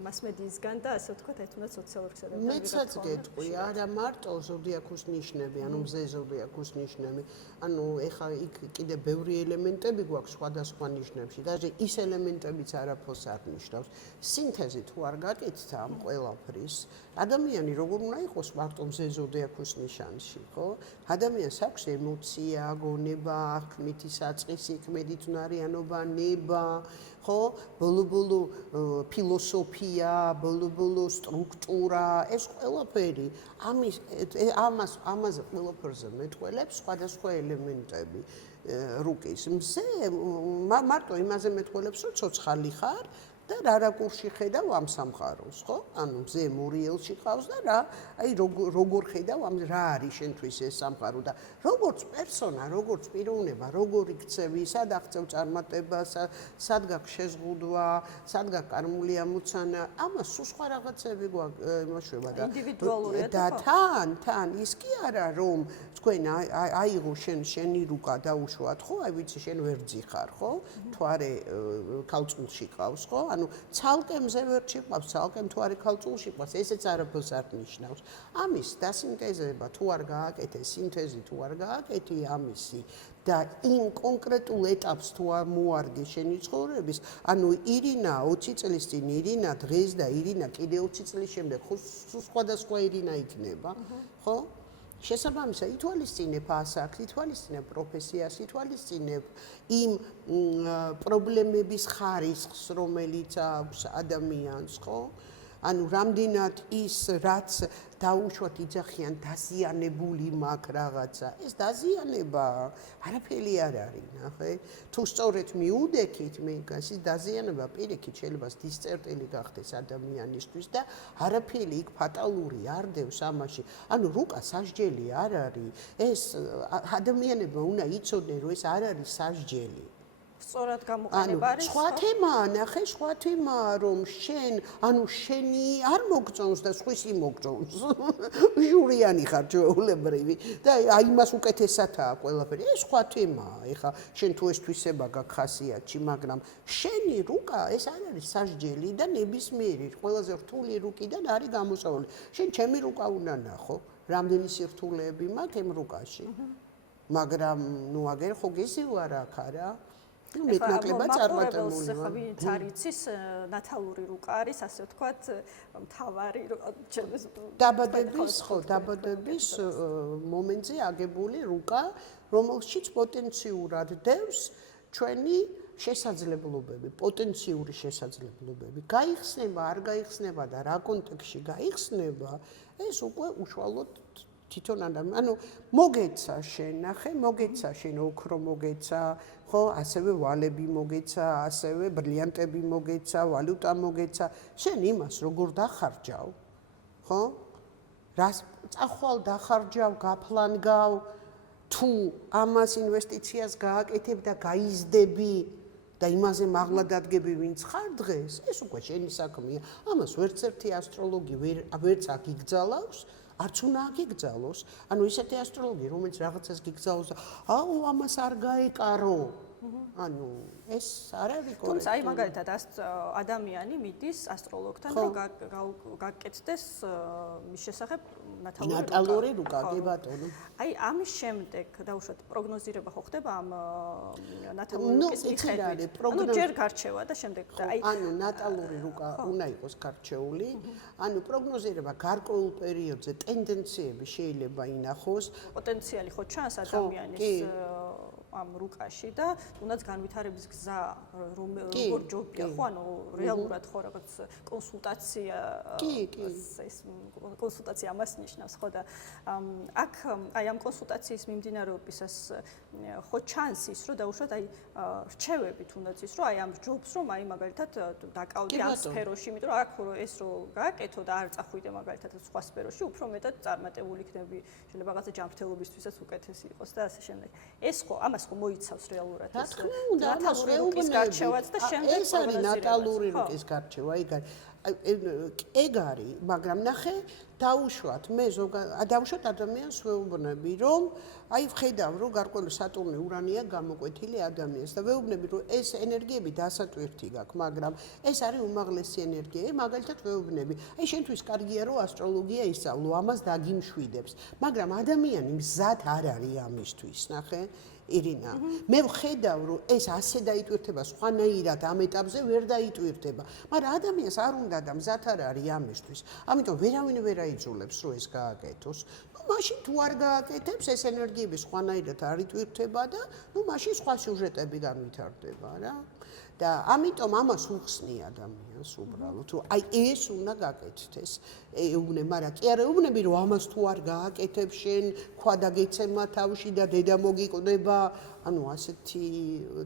მასმედიისგან და ასე ვთქვათ, აი თუნდაც სოციალურ ქსელებთან მეცაც გეტყვი, არა მარტო ზოდიაქოს ნიშნები, ანუ მზე ზოდიაქოს ნიშნები, ანუ ეხა იქ კიდე ბევრი ელემენტები გვაქვს სხვადასხვა ნიშნებში, და ის ელემენტებიც არაფერს არ ნიშნავს. სინთეზი თუ არ გაკეთდა ამ ყველაფრის, ადამიანი როგორ უნდა იყოს მარტო მზე ზოდიაქოს ნიშანში, ხო? ადამიანს აქვს ემოცია, გონება, ქმითი საწყისი, ქმედითუნარიანობა, ნება, ხო? ბოლო-ბოლო ფილოსოფია, ბოლო-ბოლო სტრუქტურა, ეს ყველაფერი, ამაზე ყველაფერზე მეტყველებს სხვადასხვა ელემენტები რუკის. მზე მარტო იმაზე მეტყველებს, რომ ცოცხალი ხარ და რა რაკურსში ხედავ ამ სამყაროს, ხო? ანუ მზე მორიელში ყავს და რა, აი როგორ ხედავ ამ რა არის შენთვის ეს სამყარო და როგორც პერსონა, როგორც პიროვნება, როგორ იქცევი, სად აღწევ წარმატებას, სად გაქვს შეზღუდვა, სად გაქვს კარმული ამოცანა, ამას სულ სხვა რაღაცები გვაშვება და ინდივიდუალურია და თან ის კი არა რომ თქვენ აიღო შენი რუკა დაუშვათ, ხო? აი ვიცი შენ ვერძი ხარ, ხო? თვარე ქალწულში ყავს, ხო? ანუ ცალკე მზე ვერჩი ყავს, ცალკე მთვარე ქალწულში ყავს, ესეც არაფერს არ ნიშნავს. ამის დასინთეზება თუ არ გააკეთე, სინთეზი თუ არ გააკეთე ამისი და იმ კონკრეტულ ეტაპს თუ არ მოარგე შენი ცხოვრების, ანუ ირინა 20 წლის წინ, ირინა დღეს და ირინა კიდე 20 წლის შემდეგ, ხო სხვადასხვა ირინა იქნება, ხო? შესაბამისად, ითვალისწინებ ასაკს, ითვალისწინებ პროფესიას, ითვალისწინებ იმ პრობლემების ხარისხს, რომელიც აქვს ადამიანს, ხო? ანუ რამდენად ის რაც დაუშვათ იძახიან დაზიანებული მაქვს რაღაცა, ეს დაზიანება არაფერი არ არის, ნახე. თუ სწორედ მიუდექით, მე გას ის დაზიანება პირიქით შეიძლება დისწერტილი გახდეს ადამიანისთვის და არაფერი იქ ფატალური არ დევს ამაში. ანუ რუკა სასჯელი არ არის. ეს ადამიანებმა უნდა იცოდნენ, რომ ეს არ არის სასჯელი. სწორად გამოყენება არის. სხვა თემაა, ნახე, სხვა თემაა, რომ შენ, შენი არ მოგწონს და სხვისი მოგწონს. ჟურიანი ხარ ჩვეულებრივი და აი იმას უკეთესათაა ყველაფერი. ეს სხვა თემაა. ეხა შენ თუ ეს თვისება გაქვს ხასიათში, მაგრამ შენი რუკა ეს არ არის სასჯელი და ნებისმიერი ყველაზე რთული რუკიდან არის გამოსავალი. შენ ჩემი რუკა უნდა ნახო, რამდენი სირთულეები მაქვს ამ რუკაში. მაგრამ ნუ აგერ ხო გესი ვარ აქ არა? მეტნაკლებად წარმატებული ხა ვინც არ იცის ნათალური რუკა არის ასე ვთქვათ მთავარი ჩემს დაბადების მომენტზე აგებული რუკა რომელშიც პოტენციურად დევს ჩვენი შესაძლებლობები პოტენციური შესაძლებლობები გაიხსნება არ გაიხსნება და რა კონტექსტში გაიხსნება ეს უკვე უშუალოდ თვითონ ანუ მოგეცა შენ ნახე მოგეცა შენ ოქრო მოგეცა ხო ასევე ვალები მოგეცა ასევე ბრილიანტები მოგეცა ვალუტა მოგეცა შენ იმას როგორ დახარჯავ ხო რას წახვალ დახარჯავ გაფლანგავ თუ ამას ინვესტიციას გააკეთებ და გაიზდები და იმაზე მაღლა დადგები ვინც ხარ დღეს ეს უკვე შენი საქმეა ამას ვერც ერთი ასტროლოგი ვერც აკიგძალავს არც უნდა გიგძალოს, ანუ ისეთი ასტროლოგი, რომელიც რაღაცას გიგძალოს და აუ ამას არ გაეკარო. ანუ ეს არ არის კორექტული. თუმცა აი მაგალითად ადამიანი მიდის ასტროლოგთან რომ გაკეთდეს მის შესახებ ნატალური რუკა, კი ბატონო. აი ამის შემდეგ დაუშვათ პროგნოზირება ხო ხდება ამ ნატალური რუკის მიხედვით. ანუ ჯერ გარჩევა და შემდეგ აი ანუ ნატალური რუკა უნდა იყოს გარჩეული. ანუ პროგნოზირება გარკვეულ პერიოდზე ტენდენციები შეიძლება ინახოს. პოტენციალი ხო ჩანს ადამიანის ამ რუკაში და თუნდაც განვითარების გზა როგორ ჯობია ხო ანუ რეალურად ხო რაღაც კონსულტაცია ეს კონსულტაცია ამას ნიშნავს ხო და აქ აი ამ კონსულტაციის მიმდინარეობისას ხო ჩანს ის რომ დაუშვათ აი რჩევები თუნდაც ის რომ აი ამ ჯობს რომ აი მაგალითად დაკავდი ამ სფეროში იმიტომ რომ აქ ეს რო გააკეთო და არ წახვიდე მაგალითად სხვა სფეროში უფრო მეტად წარმატებული იქნები შეიძლება რაღაცა ჯანმრთელობისთვისაც უკეთესი იყოს და ასე შემდეგ ეს ხო ამას ხო მოიცავს რეალურად ეს ნატალური რუკის გარჩევაც და შემდეგ ეს არის ნატალური რუკის გარჩევა ეგ არის მაგრამ ნახე დაუშვათ მე დაუშვათ ადამიანს ვეუბნები რომ აი ვხედავ რომ გარკვეული სატურნი ურანია გამოკვეთილი ადამიანს და ვეუბნები რომ ეს ენერგიები დასატვირთი გაქვს მაგრამ ეს არის უმაღლესი ენერგია მაგალითად ვეუბნები აი შენთვის კარგია რომ ასტროლოგია ისწავლო ამას დაგიმშვიდებს მაგრამ ადამიანი მზად არ არის ამისთვის ნახე ირინა მე ვხედავ რომ ეს ასე დაიტვირთება სხვანაირად ამ ეტაპზე ვერ დაიტვირთება მაგრამ ადამიანს არ უნდა და მზად არ არის ამისთვის ამიტომ ვერავინ ვერ აიძულებს რომ ეს გააკეთოს ნუ მაშინ თუ არ გააკეთებს ეს ენერგიები სხვანაირად არ იტვირთება და ნუ მაშინ სხვა სიუჟეტები განვითარდება რა და ამიტომ ამას უხსნი ადამიანს უბრალოდ რომ აი ეს უნდა გაკეთდეს ეუბნე მაგრამ კი არა ეუბნები რომ ამას თუ არ გააკეთებ შენ ქვა დაგეცემა თავში და დედა მოგიკვდება ანუ ასეთი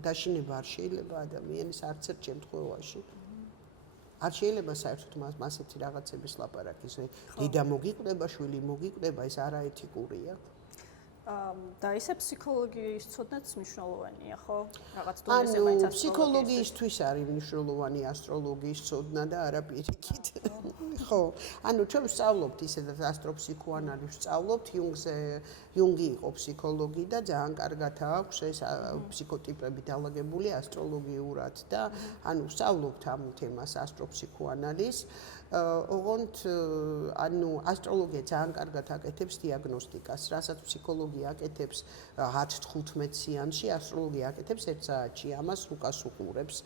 დაშინება არ შეიძლება ადამიანის არც ერთ შემთხვევაში არ შეიძლება საერთოდ მასეთი რაღაცების ლაპარაკის დედა მოგიკვდება შვილი მოგიკვდება ეს არაეთიკურია და ისე ფსიქოლოგიის ცოდნაც მნიშვნელოვანია, ხო? რაღაც დონეზე მაინც ასტროლოგიის. ფსიქოლოგიისთვის არის მნიშვნელოვანი ასტროლოგიის ცოდნა და არა პირიქით. ხო. ანუ ჩვენ ვსწავლობთ ისედაც ასტროფსიქოანალიზს ვსწავლობთ, იუნგი იყო ფსიქოლოგი და ძალიან კარგად აქვს ეს ფსიქოტიპები დალაგებული ასტროლოგიურად და ანუ ვსწავლობთ ამ თემას ასტროფსიქოანალიზს. ოღონდ ანუ ასტროლოგია ძალიან კარგად აკეთებს დიაგნოსტიკას, რასაც ფსიქოლოგია აკეთებს 10-15 სეანსში, ასტროლოგია აკეთებს 1 საათში, ამას უკას უყურებს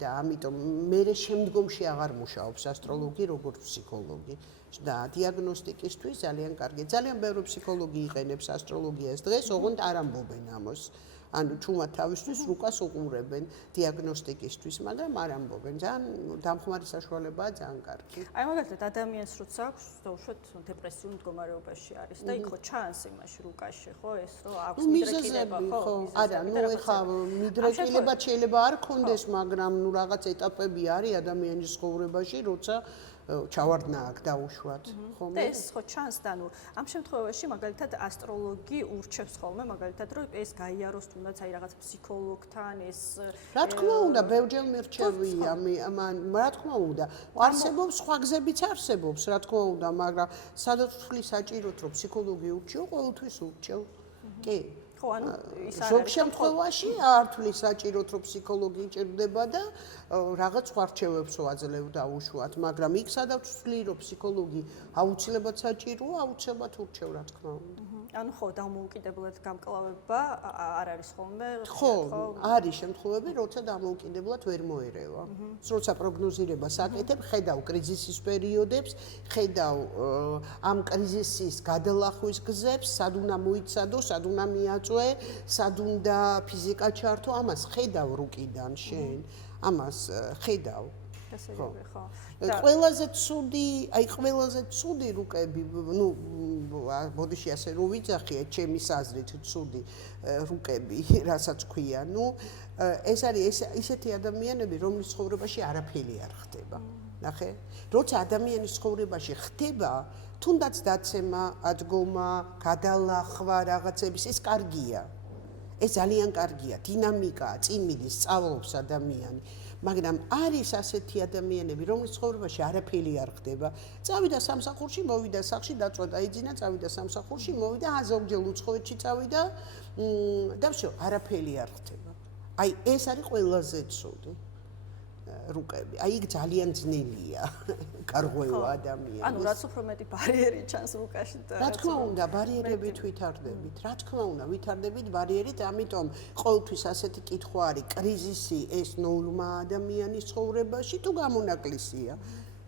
და ამიტომ მე შემდგომში აღარ მუშაობს ასტროლოგი როგორც ფსიქოლოგი და დიაგნოსტიკისთვის ძალიან კარგია. ძალიან ბევრი ფსიქოლოგი იყენებს ასტროლოგიას დღეს, ოღონდ არ ამბობენ ამას. ანუ თუმცა თავისთვის რუკას უყურებენ დიაგნოსტიკისთვის, მაგრამ არ ამბობენ. ძალიან დამხმარე საშუალებაა, ძალიან კარგი. აი მაგალითად ადამიანს როცა აქვს დაუშვათ დეპრესიულ მდგომარეობაში არის და იქ ხო ჩანს იმაში რუკაში, ხო, ეს რომ აქვს მიდრეკილება, ხო? არა, ნუ ეხა მიდრეკილება შეიძლება არ ქონდეს, მაგრამ ნუ რაღაც ეტაპები არის ადამიანის ცხოვრებაში, როცა ჩავარდნა აქ დაუშვათ, ხომ? და ეს ხო ჩანს და ნუ ამ შემთხვევაში მაგალითად ასტროლოგი ურჩევს ხოლმე მაგალითად რომ ეს გაიაროს თუნდაც აი რაღაც ფსიქოლოგთან ეს რა თქმა უნდა, ბევრჯერ მირჩევია, რა თქმა უნდა. არსებობს სხვა გზებიც არსებობს, რა თქმა უნდა, მაგრამ სადაც ვთვლი საჭიროთ რომ ფსიქოლოგი ურჩეო, ყოველთვის ურჩევ. კი. ხო, ანუ ის არ ზოგ არის შემთხვევაში არ თვლი საჭიროთ რომ ფსიქოლოგი იჭირდება და რაღაც სხვა რჩევებსო აძლევ დაუშვათ, მაგრამ იქ სადაც ვთვლი რომ ფსიქოლოგი აუცილებლად საჭიროა, აუცილებლად ურჩევ, რა თქმა უნდა. ანუ ხო, დამოუკიდებლად გამკლავება არ არის ხოლმე. ხო, არის შემთხვევები, როცა დამოუკიდებლად ვერ მოერევა. როცა პროგნოზირებას აკეთებ, ხედავ კრიზისის პერიოდებს, ხედავ ამ კრიზისის გადალახვის გზებს, სად უნდა მოიცადო, სად უნდა მიაწვე, სად უნდა ფიზიკა ჩართო, ამას ხედავ რუკიდან შენ. ამას ხედავ. ესეები ხო. ყველაზე ცუდი რუკები, ну, მოდიში ასე რომ ვიძახიეთ, ჩემი აზრით ცუდი რუკები, რასაც ქვია, ну, ეს არის ისეთი ადამიანები, რომლის ცხოვრებაში არაფერი არ ხდება. ნახე? როცა ადამიანის ცხოვრებაში ხდება, თუნდაც დაცემა, ადგომა, გადალახვა რაღაცების, ეს კარგია. ეს ძალიან კარგია, დინამიკაა, წინ მიდის, სწავლობს ადამიანი. მაგრამ არის ასეთი ადამიანები, რომლის ცხოვრებაში არაფერი არ ხდება. წავიდა სამსახურში, მოვიდა სახლში, დაწვა დაიძინა, წავიდა სამსახურში, მოვიდა, ზოგჯერ უცხოეთში წავიდა და всё, არაფერი არ ხდება. აი ეს არის ყველაზე ცუდი რუკები. აი იქ ძალიან ძნელია გარღვევა ადამიანის. ანუ რაც უფრო მეტი ბარიერი ჩანს რუკაში და რა თქმა უნდა, ბარიერებით ვითარდებით. რა თქმა უნდა, ვითარდებით ბარიერით, ამიტომ ყოველთვის ასეთი კითხვა არის, კრიზისი ეს ნორმა ადამიანის ცხოვრებაში თუ გამონაკლისია?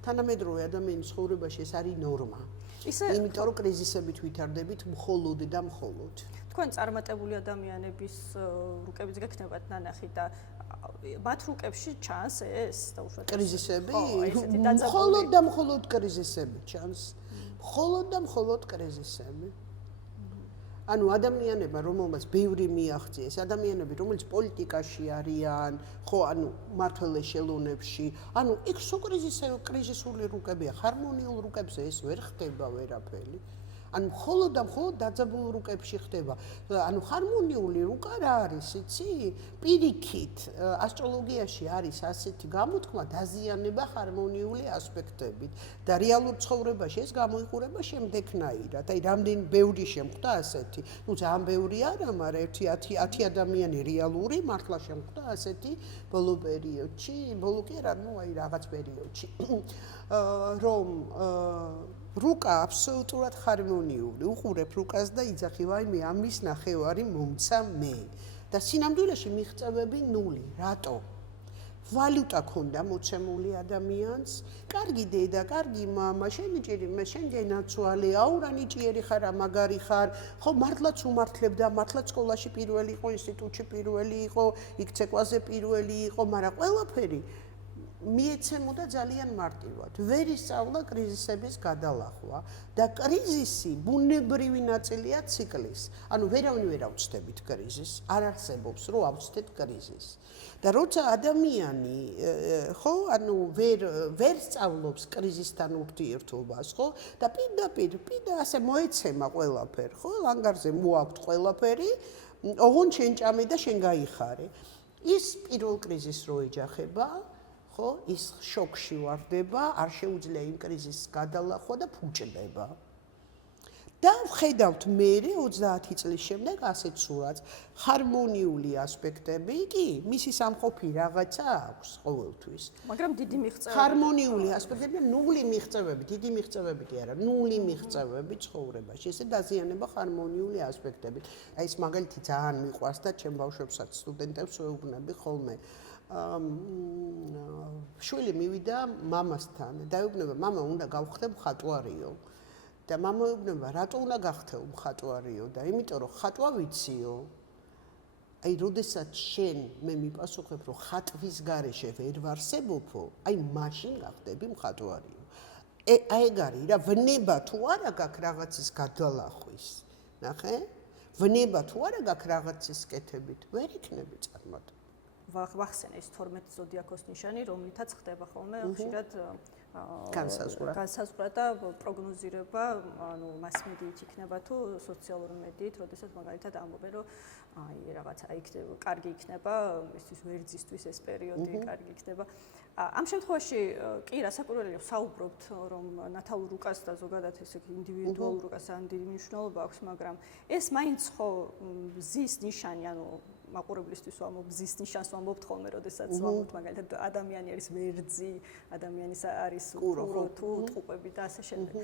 თანამედროვე ადამიანის ცხოვრებაში ეს არის ნორმა. იმიტომ რომ კრიზისებით ვითარდებით მხოლოდ და მხოლოდ. თქვენ წარმატებული ადამიანების რუკებიც გექნებათ ნანახი და მათ რუკებში ჩანს ეს დაუშვათ კრიზისები? ესეთი დაძაბული მხოლოდ და მხოლოდ კრიზისები ჩანს. მხოლოდ და მხოლოდ კრიზისები. ანუ ადამიანებმა, რომელმაც ბევრი მიაღწიეს, ადამიანები, რომელიც პოლიტიკაში არიან, ხო, ანუ მმართველ ეშელონებში, ანუ იქ სულ კრიზისული რუკებია, ჰარმონიულ რუკებზე ეს ვერ ხდება ვერაფერი. ანუ მხოლოდ და მხოლოდ დაძაბულ რუკებში ხდება. ანუ ჰარმონიული რუკა რა არის, იცი? პირიქით, ასტროლოგიაში არის ასეთი გამოთქმა დაზიანება ჰარმონიული ასპექტებით და რეალურ ცხოვრებაში ეს გამოიყურება შემდეგნაირად. აი, რამდენი ბევრი შემხვდა ასეთი. ну, ძალიან ბევრი არა, მაგრამ 1-10 ადამიანი რეალური მართლა შემხვდა ასეთი ბოლო პერიოდში, ბოლო კი არა, ну, აი რაღაც პერიოდში. რომ რუკა აბსოლუტურად ჰარმონიული. უყურებ რუკას და იძახი, ვაიმე, ამის ნახევარი მომცა მე. და სინამდვილეში მიღწევები ნული. რატო? ვალუტა ქონდა მოცემული ადამიანს, კარგი დედა, კარგი მამა, შენი ჭირი, შენ გენაცვალე, აურა ნიჭიერი ხარ, მაგარი ხარ, ხო, მართლაც უმართლებდა, მართლაც სკოლაში პირველი იყო, ინსტიტუტში პირველი იყო, იქ ცეკვაზე პირველი იყო, მაგრამ ყველაფერი მიეცემოდა ძალიან მარტივად. ვერ ისწავლა კრიზისების გადალახვა და კრიზისი ბუნებრივი ნაწილია ციკლის. ანუ ვერავინ ვერ ავწდებით კრიზისს, არ არსებობს რომ ავწდეთ კრიზისს. და როცა ადამიანი ხო, ანუ ვერ სწავლობს კრიზისთან ურთიერთობას, ხო? და პირდაპირ ასე მოეცემა ყველაფერი, ხო? ლანგარზე მოაქვთ ყველაფერი, ოღონდ შენ ჭამე და შენ გაიხარე. ის პირველ კრიზისს რო ეჯახება, ხო, ის შოკში ვარდება, არ შეუძლია იმ კრიზისს გადალახვა და ფუჭდება. და ვხედავთ მე 30 წლის შემდეგ ასეთ სურათს, ჰარმონიული ასპექტები, კი, მისი სამყოფი რაღაცა აქვს ყოველთვის. მაგრამ დიდი მიღწევები. ჰარმონიული ასპექტები და ნული მიღწევები, დიდი მიღწევები კი არა, ნული მიღწევები ცხოვრებაში. ესე დაზიანება ჰარმონიული ასპექტებით. აი ეს მაგალითი ძალიან მიყვარს და ჩემ ბავშვებსაც, სტუდენტებს ვეუბნები ხოლმე. შვილი მივიდა მამასთან და ეუბნება, მამა, უნდა გავხდე მხატვარიო. და მამა ეუბნება, რატო უნდა გახდეო მხატვარიო? და იმიტომ რომ ხატვა ვიციო. აი, როდესაც შენ მე მიპასუხებ, რომ ხატვის გარეშე ვერ ვარსებობო, აი მაშინ გახდები მხატვარიო. აი ეგ არის რა, ვნება თუ არა გაქვს რაღაცის გადალახვის. ნახე? ვნება თუ არა გაქვს რაღაცის კეთებით, ვერ იქნები წარმატებული. ვახსენე ის 12 ზოდიაქოს ნიშანი, რომლითაც ხდება ხოლმე ხშირად განსაზღვრა და პროგნოზირება, ანუ მასმედიით იქნება თუ სოციალური მედიით, როდესაც მაგალითად ამბობენ, რომ აი რაღაცა იქნება, კარგი იქნება, ისთვის ვერძისთვის ეს პერიოდი კარგი იქნება. ამ შემთხვევაში კი რასაკვირველია საუბრობთ, რომ ნათალურ რუკას და ზოგადად ესე ინდივიდუალურ რუკას ან დიდი მნიშვნელობა აქვს, მაგრამ ეს მაინც ხო მზის ნიშანი, ანუ მაყურებლისთვის ვამბობ მზის ნიშანს ვამბობთ ხოლმე, როდესაც ვამბობთ მაგალითად ადამიანი არის ვერძი, ადამიანის არის ყურო თუ ტყუპები და ასე შემდეგ.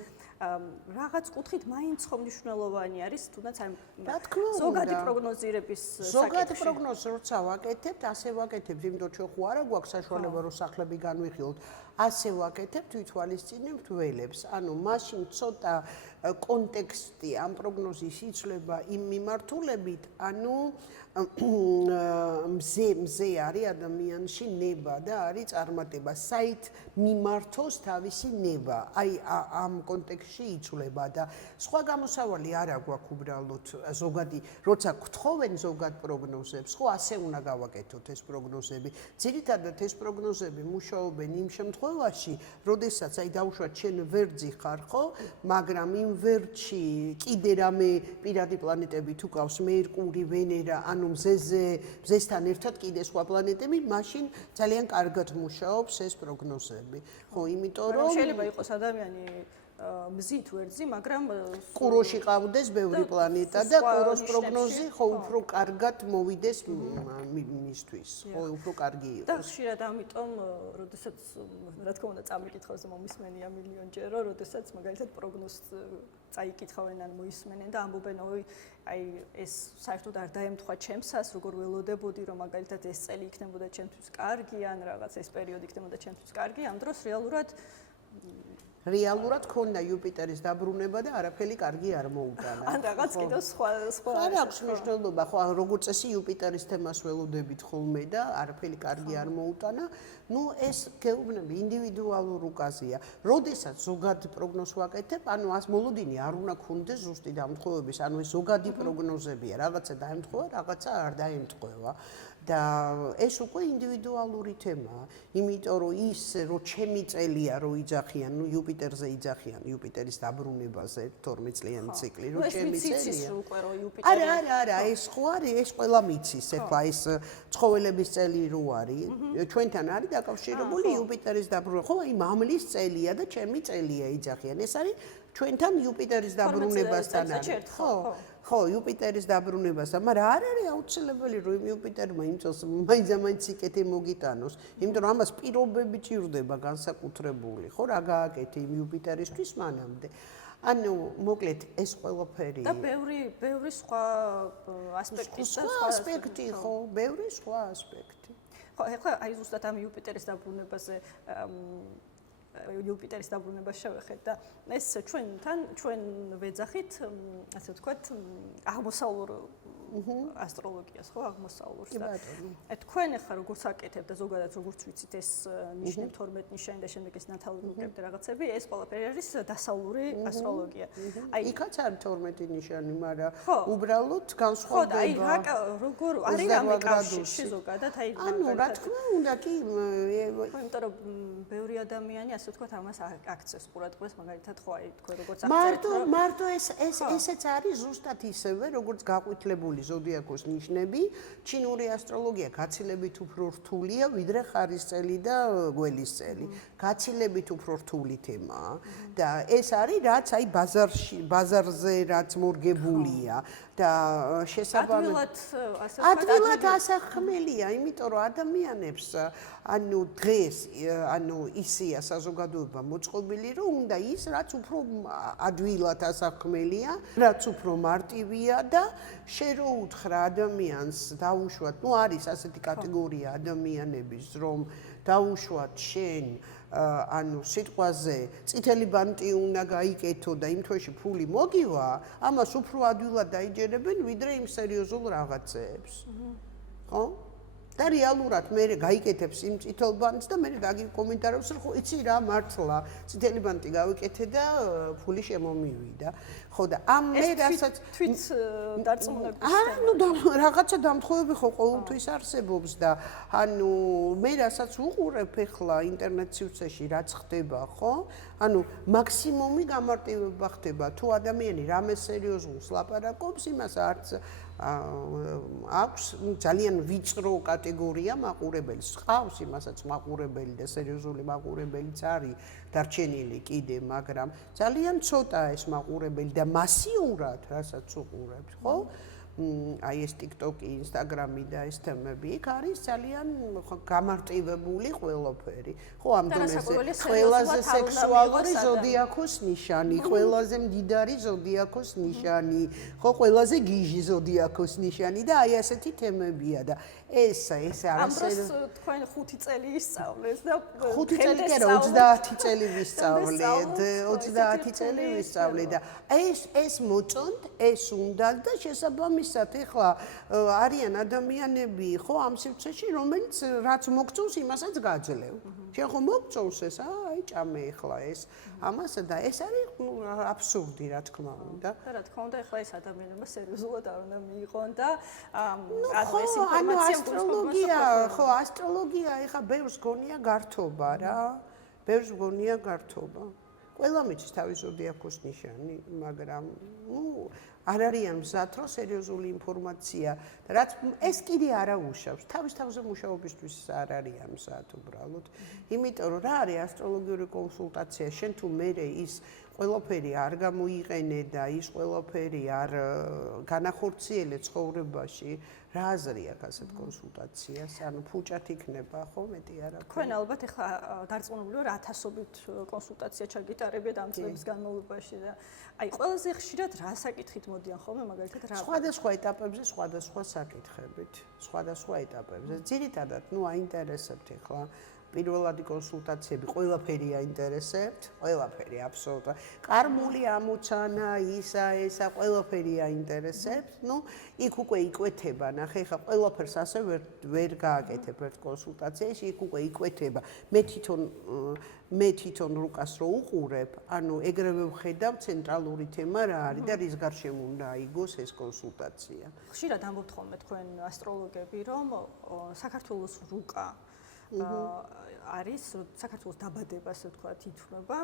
რაღაც კუთხით მაინც ხო მნიშვნელოვანი არის, თუნდაც აი ზოგადი პროგნოზირების საკითხი. ზოგადი პროგნოზი როცა ვაკეთებთ, ასე ვაკეთებთ, იმიტომ ჩვენ ხო არა გვაქვს საშუალება რომ სახლები განვიხილოთ, ასე ვაკეთებთ, ვითვალისწინებთ ველებს. ანუ მაშინ ცოტა კონტექსტი ამ პროგნოზის იცვლება იმ მიმართულებით, ანუ მზე არის ადამიანში ნება და არის წარმატება. საით მიმართოს თავისი ნება. აი ამ კონტექსტში იცვლება და სხვა გამოსავალი არ აქვს უბრალოდ ზოგადი, როცა გთხოვენ ზოგად პროგნოზებს, ხო ასე უნდა გავაკეთოთ ეს პროგნოზები. ძირითადად ეს პროგნოზები მუშაობენ იმ შემთხვევაში, როდესაც აი დავუშვათ შენ ვერძი ხარ, ხო? მაგრამ იმ ვერძში კიდე რამე პირადი პლანეტები თუ გავს, მერკური, ვენერა, ანუ მზესთან ერთად კიდე სხვა პლანეტები, მაშინ ძალიან კარგად მუშაობს ეს პროგნოზები. ხო, იმიტომ რომ შეიძლება იყოს ადამიანი მზით ვერძი, მაგრამ ყუროში ყავდეს ბევრი პლანეტა და ყუროს პროგნოზი ხო უფრო კარგად მოვიდეს მისთვის. ხო, უფრო კარგი იყოს. და ხშირად ამიტომ, როდესაც რა თქმა უნდა წამიკითხავს მომისმენია მილიონჯერო, როდესაც მაგალითად პროგნოზს წაიკითხავენ ან მოისმენენ და ამბობენ, აი ეს საერთოდ არ დაემთხვა ჩემსას, როგორ ველოდებოდი, რომ მაგალითად ეს წელი იქნებოდა ჩემთვის კარგი ან რაღაც ეს პერიოდი იქნებოდა ჩემთვის კარგი, ამ დროს რეალურად ქონდა იუპიტერის დაბრუნება და არაფერი კარგი არ მოუტანა. ან რაღაც კიდევ სხვა არ აქვს მნიშვნელობა, ხო, როგორც წესი იუპიტერის თემას ველოდებით ხოლმე და არაფერი კარგი არ მოუტანა. ნუ ეს გეუბნები ინდივიდუალურ რუკაზეა. როდესაც ზოგადი პროგნოზს ვაკეთებ, ანუ მოლოდინი არ უნდა გქონდეს ზუსტი დამთხოვების, ანუ ეს ზოგადი პროგნოზებია, რაღაცა დაემთხოვა, რაღაცა არ დაემთხოვა. და ეს უკვე ინდივიდუალური თემაა, იმიტომ რომ ის რომ ჩემი წელია რომ იძახიან, ნუ იუპიტერზე იძახიან, იუპიტერის დაბრუნებაზე 12 წლიანი ციკლი, რომ ჩემი წელია. არა, ეს ხო არის, ეს ყველა მიცის, ეხლა ეს ცხოველების წელი რო არის, ჩვენთან არის დაკავშირებული იუპიტერის დაბრუნება. ხო, აი მამლის წელია და ჩემი წელია იძახიან. ეს არის ჩვენთან იუპიტერის დაბრუნებასთან არის. ხო, იუპიტერის დაბრუნებასთან, მაგრამ არ არის აუცილებელი რომ იუპიტერმა იმ წელს მაინც იკეთე მოგიტანოს, იმიტომ რომ ამას პირობები ჭირდება განსაკუთრებული, ხო, რა გააკეთე იმ იუპიტერისთვის მანამდე. ანუ მოკლედ ეს ყველაფერი და ბევრი სხვა ასპექტი და სხვა ასპექტი, ხო, ბევრი სხვა ასპექტი. ხო, ეხლა აი ზუსტად ამ იუპიტერის დაბრუნებაზე იუპიტერის დაბრუნებას შევეხეთ და ეს ჩვენ ვეძახით, ასე ვთქვათ, აღმოსავლურ ასტროლოგიას, ხო, აღმოსავლურს და თქვენ ახლა როგორც აკეთებთ და ზოგადად როგორც ვიცით ეს ნიშნები 12 ნიშანი და შემდეგ ეს ნათალურ რუკები და რაღაცები, ეს ყველაფერი არის დასავლური ასტროლოგია. აი იქაც არის 12 ნიშანი, მაგრამ უბრალოდ განსხვავდება. ხო, და აი როგორ არის რამე კავშირში ზოგადად, აი ანუ რა თქმა უნდა კი, იმიტომ რომ ბევრი ადამიანი ასე ვთქვათ ამას აქცევს ყურადღებას, მაგალითად ხო აი თქვენ როგორც აქცევთ. მარტო ესეც არის ზუსტად ისევე, როგორც გაყვითლებული ზოდიაქოს ნიშნები, ჩინური ასტროლოგია გაცილებით უფრო რთულია, ვიდრე ხარისწელი და გველისწელი. გაცილებით უფრო რთული თემაა და ეს არის რაც აი ბაზარზე რაც მორგებულია და ადვილად ასახმელია, იმიტომ რომ ადამიანებს ანუ დღეს ანუ ისია საზოგადოება მოწყობილი, რომ უნდა ის რაც უფრო ადვილად ასახმელია, რაც უფრო მარტივია და შენ რო უთხრა ადამიანს დაუშვათ, ნუ არის ასეთი კატეგორია ადამიანების, რომ დაუშვათ შენ ანუ სიტყვაზე წითელი ბანტი უნდა გაიკეთო და იმ თვეში ფული მოგივა, ამას უფრო ადვილად დაიჯერებენ, ვიდრე იმ სერიოზულ რაღაცეებს. ხო? და რეალურად მე გაიკეთებს იმ წითელ ბანტს და მე დაგიკომენტარებს რომ ხო იცი რა მართლა წითელი ბანტი გავიკეთე და ფული შემომივიდა. ხო და ამ მე რასაც თვით დარწმუნებული არა ნუ რაღაცა დამთხოვები ხო ყოველთვის არსებობს და ანუ მე რასაც უყურებ ახლა ინტერნეტ სივრცეში რაც ხდება ხო ანუ მაქსიმუმი გამარტივება ხდება თუ ადამიანი რამე სერიოზულს ლაპარაკობს იმას არც აქვს ძალიან ვიწრო კატეგორია მაყურებელს ყავს იმასაც მაყურებელი და სერიოზული მაყურებელიც არის დარჩენილი კიდე მაგრამ ძალიან ცოტაა ეს მაყურებელი და მასიურად რასაც უყურებთ ხო აი ეს TikTok-ი, Instagram-ი და ეს თემები იქ არის ძალიან გამარტივებული ყველაფერი. ხო ამ დონეზე ყველაზე სექსუალური ზოდიაქოს ნიშანი, ყველაზე მდიდარი ზოდიაქოს ნიშანი, ხო ყველაზე გიჟი ზოდიაქოს ნიშანი და აი ასეთი თემებია და ეს არასდროს თქვენ 5 წელი ისწავლეს და 5 წელი კი არა 30 წელი ვისწავლეთ 30 წელი ვისწავლეთ და ეს მოწონთ ეს უნდა და შესაბამისად ეხლა არიან ადამიანები ხო ამ სივრცეში რომელიც რაც მოგწონს იმასაც გაძლევ შენ ხო მოგწონს ეს აი ჭამე ეხლა ეს ამას და ეს არის აბსურდი რა თქმა უნდა და რა თქმა უნდა ეხლა ეს ადამიანებმა სერიოზულად არ უნდა მიიღონ და ანუ ეს ინფორმაცია ხო ასტროლოგია ეხა ბევრს გონია გართობა რა ბევრს გონია გართობა ყველა მიჩის თავის ზოდიაქოს ნიშანი მაგრამ ნუ არ არიან მზად რომ სერიოზული ინფორმაცია რაც ეს კიდე არა უშავს თავის თავზე მუშაობისთვის არ არიან მზად უბრალოდ იმიტომ რომ რა არის ასტროლოგიური კონსულტაცია შენ თუ მერე ის ყველაფერი არ გამოიყენე და ის ყველაფერი არ განახორციელე ცხოვრებაში რა აზრი აქვს ასეთ კონსულტაციას ანუ ფუჭად იქნება ხო მეტი არა თქვენ ალბათ ახლა დარწმუნებული ვარ ათასობით კონსულტაცია ჩაგიტარებიათ ამ წლების განმავლობაში და აი ყველაზე ხშირად რა საკითხით მოდიან ხოლმე მაგალითად რა სხვადასხვა ეტაპებზე სხვადასხვა საკითხებით სხვადასხვა ეტაპებზე ძირითადად ნუ აინტერესებთ ახლა პირველადი კონსულტაციები ყველაფერი აინტერესებთ, ყველაფერი აბსოლუტურად. კარმული ამოცანა, ისა ყველაფერი აინტერესებთ. ნუ იქ უკვე იკვეთება, ნახე, ხა ყველაფერს ასე ვერ გააკეთებ ერთ კონსულტაციაში, იქ უკვე იკვეთება. მე თვითონ რუკას რო უყურებ, ანუ ეგრევე ვხედავ ცენტრალური თემა რა არის და რის გარშემო უნდა აიგოს ეს კონსულტაცია. ხშირად ამბობთ ხოლმე თქვენ ასტროლოგები, რომ საქართველოს რუკა არის საქართველოს დაბადება, ასე ვთქვათ, ითვლება,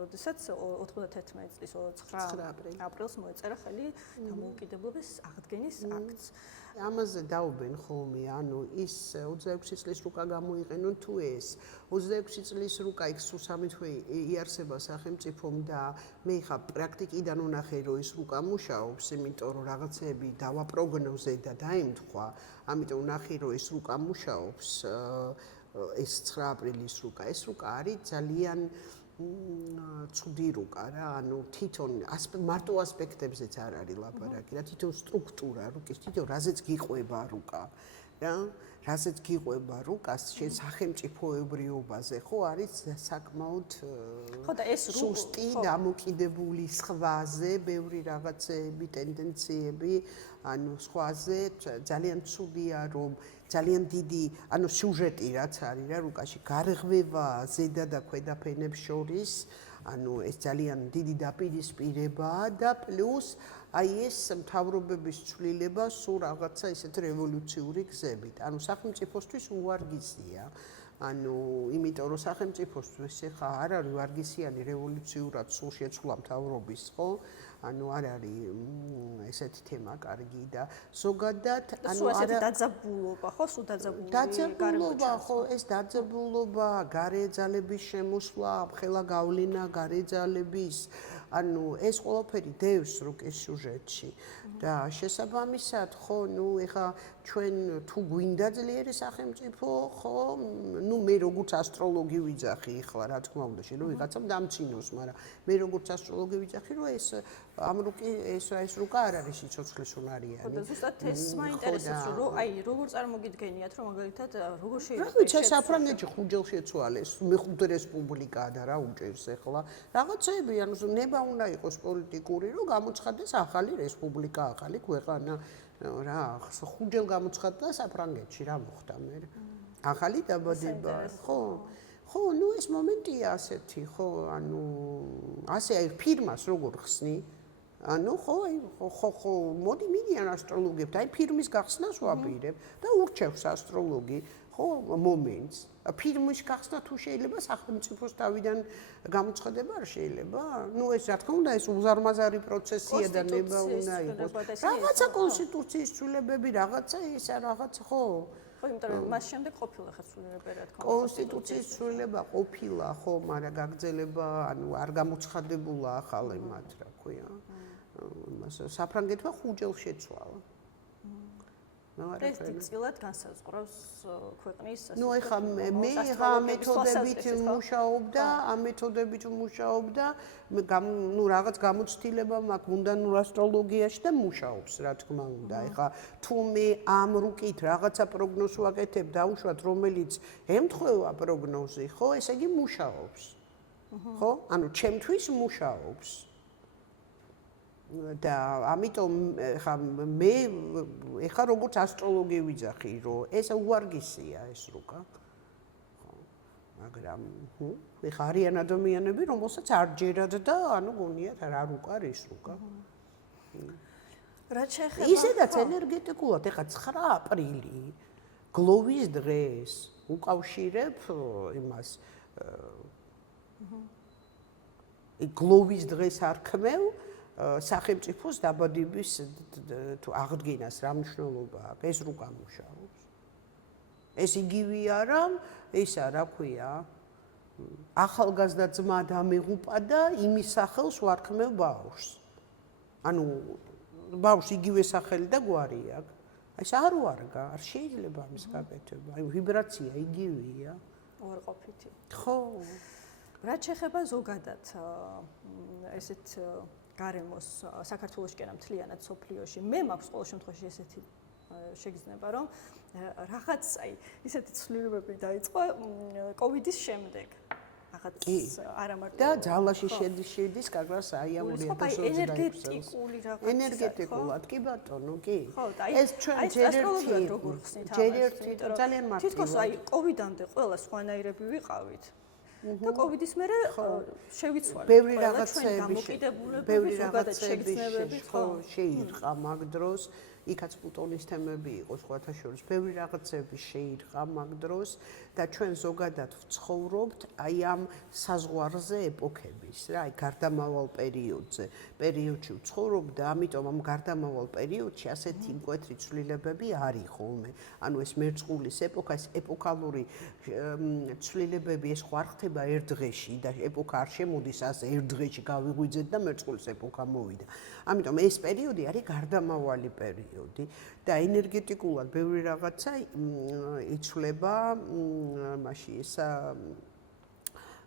როდესაც 91 წლის 29 აპრილს მოეწერა ხელი დამოუკიდებლობის აღდგენის აქტს. ამაზე დაუბენ ხოლმე, ანუ ის 26 წლის რუკა გამოიყენონ თუ ეს 26 წლის რუკა იქ სულ 3 თვე იარსება სახელმწიფომ და მე ხა პრაქტიკიდან ვნახე რომ ის რუკა მუშაობს, იმიტომ რომ რაღაცეები დავაპროგნოზე და დაემთხვა, ამიტომ ვნახე რომ ეს რუკა მუშაობს ეს 9 აპრილის რუკა, ეს რუკა არის ძალიან ცუდი რუკა რა, ანუ თვითონ მარტო ასპექტებზეც არ არის ლაპარაკი რა, თვითონ სტრუქტურა რუკის, თვითონ რაზეც გიყვება რუკა რა, რაზეც გიყვება რუკას შენ სახელმწიფოებრიობაზე, ხო არის საკმაოდ ხო და ეს სუსტი დამოკიდებული სხვაზე, ბევრი რაღაცეები, ტენდენციები, ანუ სხვაზე ძალიან ცუდია რომ ძალიან დიდი, ანუ სიუჟეტი რაც არის რა რუკაში გარღვევა ზედა და ქვედა ფენებს შორის, ანუ ეს ძალიან დიდი დაპირისპირებაა და პლუს აი ეს მთავრობების ცვლილება სულ რაღაცა ისეთ რევოლუციური გზებით. ანუ სახელმწიფოსთვის უვარგისია. ანუ იმიტომ რომ სახელმწიფოსთვის ხა არ არის ვარგისიანი რევოლუციურად სულ შეცვლა მთავრობის, ხო? ანუ არ არის ესეთი თემა კარგი და ზოგადად ანუ ასეთი დაძაბულობა, ხო, სულ დაძაბულობა, ხო, ეს დაძაბულობა, გარე ძალების შემოსვლა, ხელა გავლენა გარე ძალების, ანუ ეს ყველაფერი დევს რუკის სიუჟეტში და შესაბამისად, ხო, ნუ ეხა ჩვენ თუ გვინდა ძლიერი სახელმწიფო, ხო, ნუ მე როგორც ასტროლოგი ვიძახი ახლა, რა თქმა უნდა, რომ ვიღაცამ დამცინოს, მაგრამ მე როგორც ასტროლოგი ვიძახი, რომ ეს ამ რუკი ეს რუკა არ არის სიცოცხლის უნარიანი. ხო და ზუსტად ეს მაინტერესებს, რომ აი როგორ წარმოგიდგენიათ, რომ მაგალითად როგორ შეიძლება რა ვიცი, საფრანგეთში ხუჯელ შეცვალეს, მეხუთე რესპუბლიკაა და რა უჭერს ახლა. რაღაცეები, ანუ ნება უნდა იყოს პოლიტიკური, რომ გამოცხადდეს ახალი რესპუბლიკა, ახალი ქვეყანა. რა, ხუჯელ გამოცხადდა საფრანგეთში რა მოხდა მე. ახალი დაბადება, ხო, ნუ ეს მომენტია ასეთი, ხო, ანუ ასე აი ფირმას როგორ ხსნი? ანუ ხო, მოდი მიდიან ასტროლოგებთან, აი ფირმის გახსნას ვაპირებ და ურჩევს ასტროლოგი, ხო, მომენტს. ფირმის გახსნა თუ შეიძლება სახელმწიფოს თავიდან გამოცხადება არ შეიძლება? ნუ ეს რა თქმა უნდა ეს უზარმაზარი პროცესია და ნება უნდა იყოს. რაღაცა კონსტიტუციის ცვლილებები, რაღაცა ისა, რაღაცა ხო. ხო, იმიტომ რომ მას შემდეგ ყოფილა ხა ცვლილებები რა თქმა უნდა. კონსტიტუციის ცვლილება ყოფილა, ხო, მაგრამ გაგრძელება, ანუ არ გამოცხადებულა ახალი მათ, რა ქვია. იმას საფრანგეთმა ხუჯელს შეცვალა. ეს წილად განსაზღვრავს ქვეყნის ნუ ეხა მე ამ მეთოდებით მუშაობდა, ნუ რაღაც გამოცდილება მაქვს მუნდანურ ასტროლოგიაში და მუშაობს, რა თქმა უნდა. ეხა თუ მე ამ რუკით რაღაცა პროგნოზს ვაკეთებ, დაუშვათ, რომელიც ემთხვევა პროგნოზი, ხო, ესე იგი მუშაობს. ხო? ანუ ჩემთვის მუშაობს. და ამიტომ მე ეხა როგორც ასტროლოგი ვიძახი, რომ ეს უარგისია ეს რუკა. ხო. მაგრამ ეხა არიან ადამიანები, რომელსაც არ ჯერათ და ანუ გონიათ რა რუკა არის რუკა. რაც შეეხება ისედაც ენერგეტიკულად ეხა 9 აპრილი გლოვის დღეს უკავშირებ იმას გლოვის დღეს არქმევ სახელმწიფოს დაბადების თუ აღდგენას რა მნიშვნელობა აქვს ეს რუკა მუშაობს ეს იგივეა რომ ისა რა ქვია ახალგაზრდა ძმა დამეღუპა და იმის სახელს ვარქმევ ბავშვს ანუ ბავშვს იგივე სახელი და გვარი აქვს ეს არ ვარგა არ შეიძლება ამის გაკეთება აი ვიბრაცია იგივეა უარყოფითი ხო რაც შეეხება ზოგადად ესეთ გარემოს საქართველოში კი არა მთლიანად სოფლიოში მე მაქვს ყოველ შემთხვევაში ესეთი შეგრძნება რომ რაღაც აი ისეთი ცვლილებები დაიწყო კოვიდის შემდეგ რაღაც არა მარტო და ძალაში შედის კაგრას აი ამ 2020 ენერგეტიკული რაღაც ენერგეტიკულად კი ბატონო კი ეს ჩვენ ჯერ ერთი ძალიან მარტივია თითქოს აი კოვიდამდე ყველა სხვანაირები ვიყავით და კოვიდის მერე შევიცვალეთ ბევრი რაღაცები ხო შეირყა მაგ დროს იქაც პლუტონის თემები იყო სხვათა შორის ბევრი რაღაცები შეირყა მაგ დროს და ჩვენ ზოგადად ვცხოვრობთ აი ამ საზღვარზე ეპოქების რა აი გარდამავალ პერიოდში ვცხოვრობ და ამიტომ ამ გარდამავალ პერიოდში ასეთი მკვეთრი ცვლილებები არის ხოლმე ანუ ეს მერწყულის ეპოქა ეს ეპოქალური ცვლილებები ეს ხო არ ხდება ერთ დღეში და ეპოქა არ შემოდის ასე ერთ დღეში გავიღვიძეთ და მერწყულის ეპოქა მოვიდა ამიტომ ეს პერიოდი არის გარდამავალი პერიოდი და ენერგეტიკულად ბევრი რაღაცა იცვლება მაშინ ესა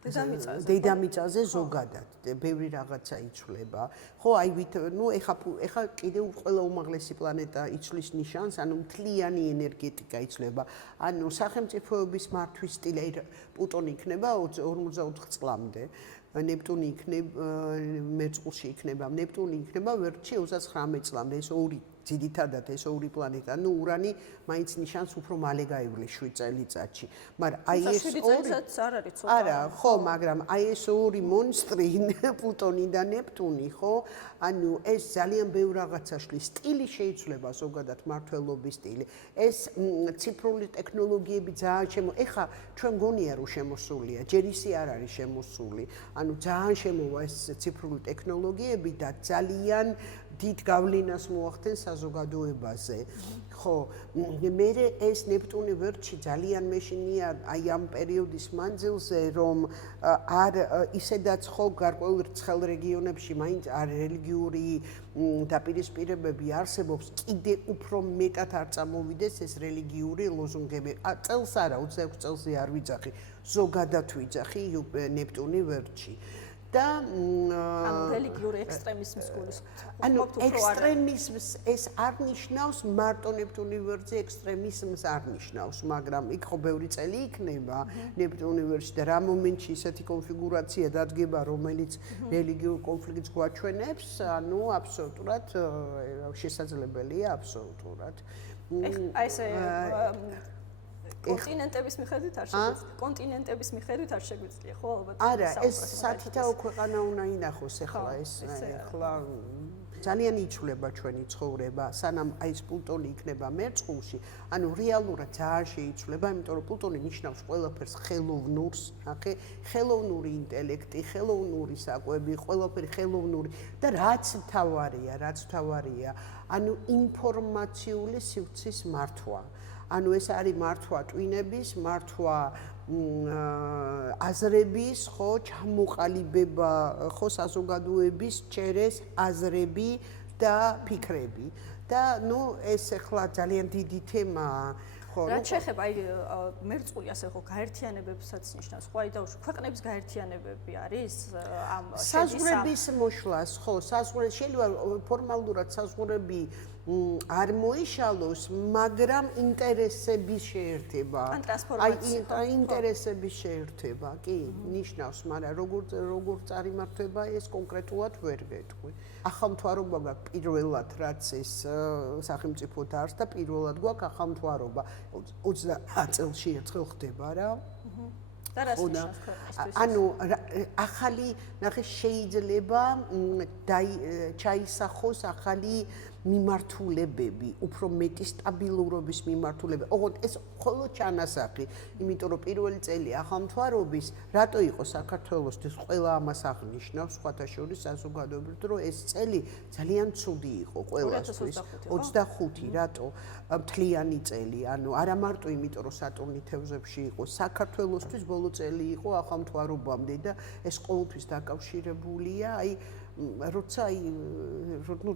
დედამიწაზე ზოგადად ბევრი რაღაცა იცვლება ხო აი ნუ ეხა კიდევ ყველა უმაღლესი პლანეტა იცვლის ნიშანს ანუ მთლიანი ენერგეტიკა იცვლება ანუ სახელმწიფოების მართვის სტილი პლუტონი იქნება 54 წლამდე ნეპტუნი იქნება მერწყულში იქნება ნეპტუნი იქნება ვერტში 39 წლამდე ეს ორი ძირითადად ეს ორი პლანეტა ნუ ურანი მაინც ნიშანს უფრო მალე გაივლეს 7 წელიწადში მაგრამ აი ეს ორი არა ხო მაგრამ აი ეს ორი მონსტრი პლუტონი და ნეპტუნი ხო ანუ ეს ძალიან ბევრ რაღაცას შლის სტილი შეიცვლება ზოგადად მართლობის სტილი ეს ციფრული ტექნოლოგიები ძალიან ეხა ჩვენ გონია რომ შემოსულია ჯერ ისე არ არის შემოსული ანუ ძალიან შემოვა ეს ციფრული ტექნოლოგიები და ძალიან დიდ გავლენას მოახდენს საზოგადოებაზე. ხო, მე ეს ნეპტუნი ვერტში ძალიან მეშინია აი ამ პერიოდის მანძილზე, რომ არ ისედაც ხო გარკვეულ ცხელ რეგიონებში მაინც არ რელიგიური დაპირისპირებები არსებობს, კიდე უფრო მეტად არ წამოვიდეს ეს რელიგიური ლოზუნგები. წელს არა, 26 წელზე არ ვიძახი, ზოგადად ვიძახი ნეპტუნი ვერტში. და ამ რელიგიური ექსტრემიზმის გულის. ანუ ექსტრემიზმს ეს არ ნიშნავს მარტო ნეპტუნი ვერძე ექსტრემიზმს არ ნიშნავს, მაგრამ იქ ხო ბევრი წელი იქნება ნეპტუნი ვერძში და რა მომენტში ისეთი კონფიგურაცია დადგება, რომელიც რელიგიურ კონფლიქტს გვაჩვენებს, ანუ აბსოლუტურად შესაძლებელია აბსოლუტურად. აი ესე კონტინენტების მიხედვით არ შეგვიძლია. კონტინენტების მიხედვით არ შეგვიძლია, ხო ალბათ. არა, ეს სათითაო ქვეყანა უნდა ინახოს ახლა ეს ახლა ძალიან იცვლება ჩვენი ცხოვრება, სანამ აი ეს პლუტონი იქნება მერწყულში, ანუ რეალურად ძალიან შეიცვლება, იმიტომ რომ პლუტონი ნიშნავს ყველაფერს ხელოვნურს, ნახე, ხელოვნური ინტელექტი, ხელოვნური საკვები, ყველაფერი ხელოვნური და რაც მთავარია, ანუ ინფორმაციული სივრცის მართვა. ანუ ეს არის მართვა ტვინების, მართვა აზრების, ხო, ჩამოყალიბება, ხო, საზოგადოების ჩერეს აზრები და ფიქრები. და ნუ ეს ახლა ძალიან დიდი თემაა. რაც შეეხება აი მერწყული ასე ხო გაერთიანებებსაც ნიშნავს, ხო აი დაუშვი ქვეყნების გაერთიანებები არის ამ საზღვრების მოშლას, ხო, შეიძლება ფორმალურად საზღვრები არ მოიშალოს, მაგრამ ინტერესების შეერთება. აი ინტერესების შეერთება, კი, ნიშნავს, მაგრამ როგორ წარიმართება ეს კონკრეტულად ვერ გეტყვი. ახალმთვარობა გაქვს პირველად, რაც ეს სახელმწიფო დარს და პირველად გვაქვს ახალმთვარობა. 30 წელში ერთხელ ხდება რა. და რას ნიშნავს ქვეყნისთვის? ანუ ახალი, ნახე, შეიძლება ჩაისახოს ახალი მიმართულებები, უფრო მეტი სტაბილურობის მიმართულებები. ოღონდ ეს მხოლოდ ჩანასახი, იმიტომ რომ პირველი წელი ახალმთვარობის რატო იყო საქართველოსთვის ყველა ამას აღნიშნავს, სხვათა შორის საზოგადოებრივ, რომ ეს წელი ძალიან ცუდი იყო ყველასთვის. 25, რატო? მთლიანი წელი, ანუ არა მარტო იმიტომ რომ სატურნი თევზებში იყო, საქართველოსთვის ბოლო წელი იყო ახალმთვარობამდე და ეს ყოველთვის დაკავშირებულია, აი როცა